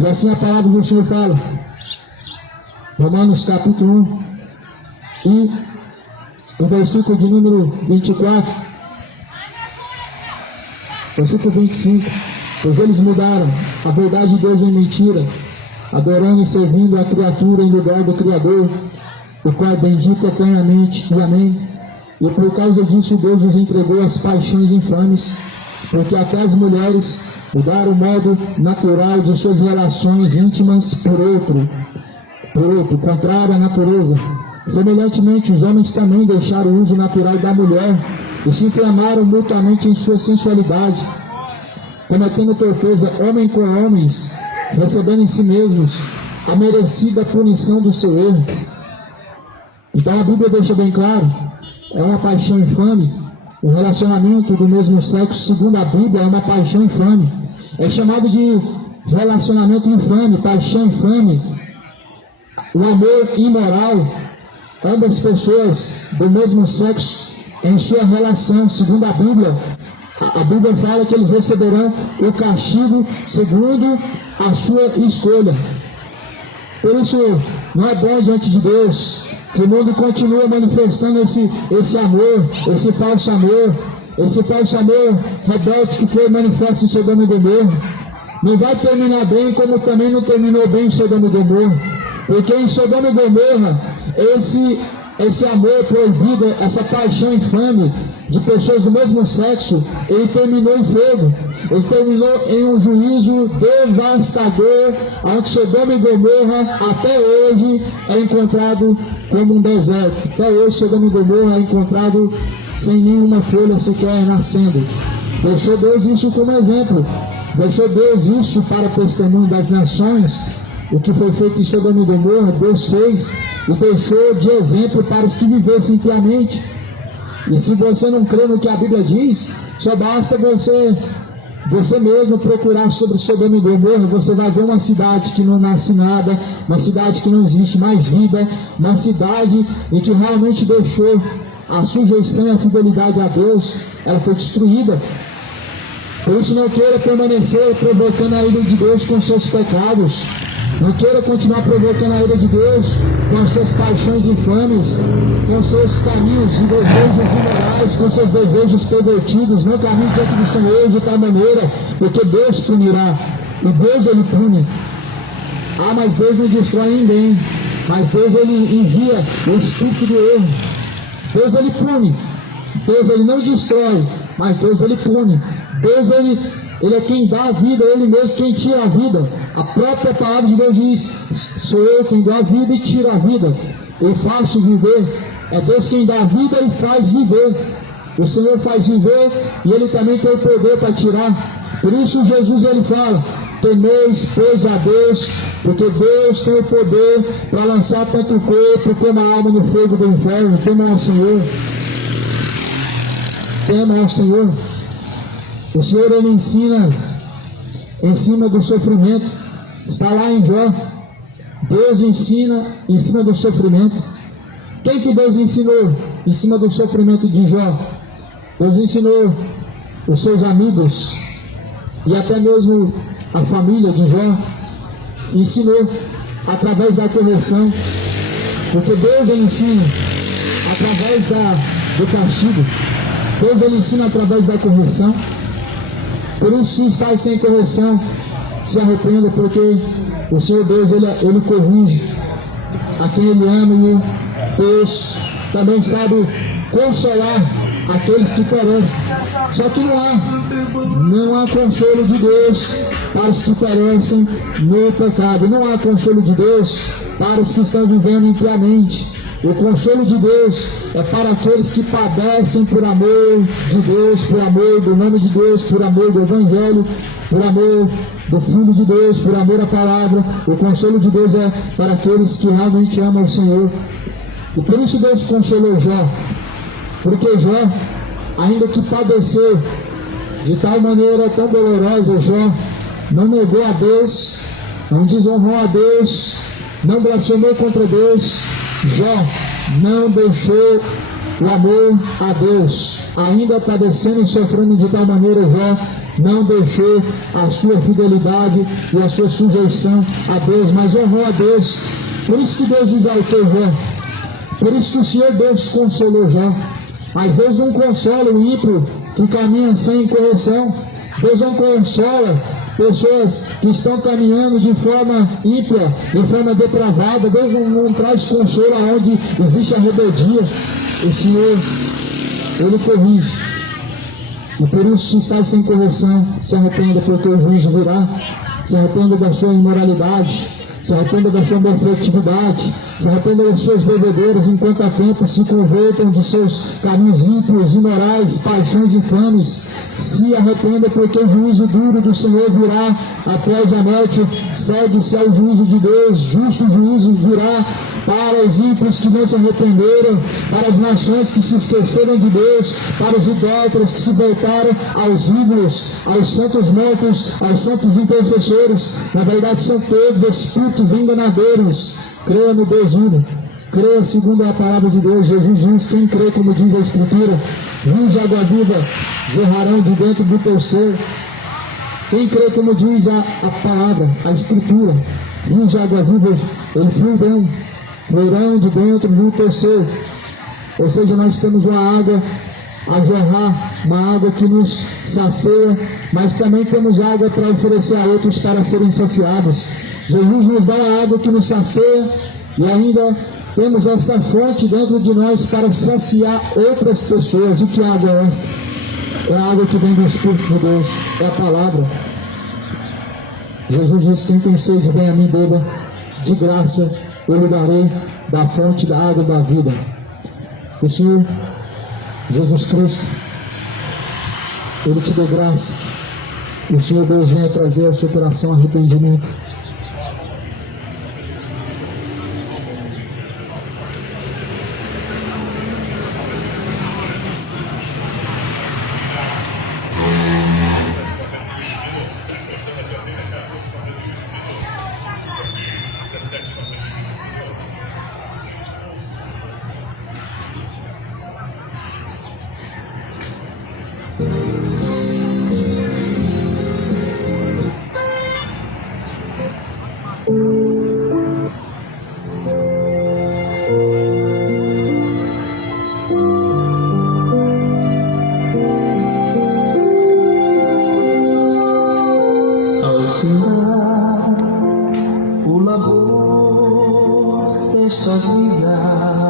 E assim a palavra do Senhor fala, Romanos capítulo 1 e o versículo de número 24, versículo 25, pois eles mudaram a verdade de Deus em mentira, adorando e servindo a criatura em lugar do Criador, o qual é bendito eternamente, e amém. E por causa disso Deus os entregou às paixões infames, porque até as mulheres mudaram o modo natural de suas relações íntimas por outro, contrário à natureza. Semelhantemente, os homens também deixaram o uso natural da mulher e se inflamaram mutuamente em sua sensualidade, cometendo torpeza homem com homens, recebendo em si mesmos a merecida punição do seu erro. Então a Bíblia deixa bem claro, é uma paixão infame. O relacionamento do mesmo sexo, segundo a Bíblia, é uma paixão infame. É chamado de relacionamento infame, paixão infame, o amor imoral. Ambas pessoas do mesmo sexo em sua relação, segundo a Bíblia. A Bíblia fala que eles receberão o castigo segundo a sua escolha. Por isso, não é bom diante de Deus que o mundo continue manifestando esse amor, esse falso amor rebelde que foi manifesto em Sodoma e Gomorra. Não vai terminar bem, como também não terminou bem em Sodoma e Gomorra. Porque em Sodoma e Gomorra, esse amor proibido, essa paixão infame de pessoas do mesmo sexo, ele terminou em fogo. Ele terminou em um juízo devastador, onde Sodoma e Gomorra até hoje é encontrado como um deserto. Até hoje Sodoma e Gomorra é encontrado sem nenhuma folha sequer nascendo. Deixou Deus isso como exemplo. Deixou Deus isso para testemunho das nações. O que foi feito em Sodoma e Gomorra, Deus fez e deixou de exemplo para os que vivessem piamente. E se você não crê no que a Bíblia diz, só basta você mesmo procurar sobre Sodoma e Gomorra. Você vai ver uma cidade que não nasce nada, uma cidade que não existe mais vida, uma cidade em que realmente deixou a sujeição e a fidelidade a Deus, ela foi destruída. Por isso não queira permanecer provocando a ira de Deus com seus pecados. Não queira continuar provocando a ira de Deus com as suas paixões infames, com seus caminhos e desejos imorais, com seus desejos pervertidos. Não caminhe diante do Senhor de tal maneira, porque Deus punirá. E Deus, ele pune. Mas Deus não destrói ninguém. Mas Deus, ele envia o espírito do erro. Deus, ele pune. Deus, ele não destrói, mas Deus, ele pune. Deus, ele é quem dá a vida, ele mesmo quem tira a vida. A própria palavra de Deus diz: sou eu quem dou a vida e tiro a vida. Eu faço viver. É Deus quem dá a vida e faz viver. O Senhor faz viver e ele também tem o poder para tirar. Por isso Jesus, ele fala: temeis, pois, a Deus, porque Deus tem o poder para lançar tanto o corpo como a alma no fogo do inferno. Tema ao Senhor. Tema ao Senhor. O Senhor, ele ensina em cima do sofrimento. Está lá em Jó. Deus ensina em cima do sofrimento. Quem que Deus ensinou em cima do sofrimento de Jó? Deus ensinou os seus amigos e até mesmo a família de Jó. Ensinou através da correção. Porque Deus, ele ensina através do castigo. Deus, ele ensina através da correção. Por isso, se está sem correção, se arrependa, porque o Senhor Deus, ele corrige a quem ele ama, e Deus também sabe consolar aqueles que perecem. Só que não há consolo de Deus para os que perecem no pecado. Não há consolo de Deus para os que estão vivendo impiamente. O consolo de Deus é para aqueles que padecem por amor de Deus, por amor do nome de Deus, por amor do Evangelho, por amor do Filho de Deus, por amor à palavra. O consolo de Deus é para aqueles que realmente amam o Senhor. E por isso Deus consolou Jó, porque Jó, ainda que padeceu de tal maneira tão dolorosa, Jó não negou a Deus, não desonrou a Deus, não blasfemou contra Deus. Jó não deixou o amor a Deus, ainda padecendo e sofrendo de tal maneira. Jó não deixou a sua fidelidade e a sua sujeição a Deus, mas honrou a Deus. Por isso que Deus exaltou Jó, por isso que o Senhor Deus consolou Jó. Mas Deus não consola o ímpio que caminha sem correção. Deus não consola pessoas que estão caminhando de forma ímpia, de forma depravada. Deus não traz consolo aonde existe a rebeldia. O Senhor, ele corrige. E por isso, se está sem correção, se arrependa, porque o juízo virá. Se arrependa da sua imoralidade, se arrependa da sua malfeitividade, se arrependa das suas bebedeiras, enquanto há tempo, se convertam de seus caminhos ímpios, imorais, paixões infames. Se arrependa, porque o juízo duro do Senhor virá após a morte. Segue-se ao juízo de Deus, justo juízo virá para os ímpios que não se arrependeram, para as nações que se esqueceram de Deus, para os idólatras que se voltaram aos ídolos, aos santos mortos, aos santos intercessores. Na verdade, são todos espíritos enganadores. Creia no Deus uno, crê segundo a palavra de Deus. Jesus diz: quem crê, como diz a Escritura, rios de água viva jorrarão de dentro do teu ser. Quem crê, como diz a palavra, a Escritura, rios de água viva fluirão de dentro do teu ser. Ou seja, nós temos uma água a jorrar, uma água que nos sacia, mas também temos água para oferecer a outros para serem saciados. Jesus nos dá a água que nos sacia e ainda temos essa fonte dentro de nós para saciar outras pessoas. E que água é essa? É a água que vem do Espírito de Deus, é a palavra. Jesus disse: quem tem sede, vem a mim, beba, de graça eu lhe darei da fonte da água da vida. O Senhor Jesus Cristo, Ele te deu graça. O Senhor Deus venha trazer ao seu coração arrependimento. O labor desta vida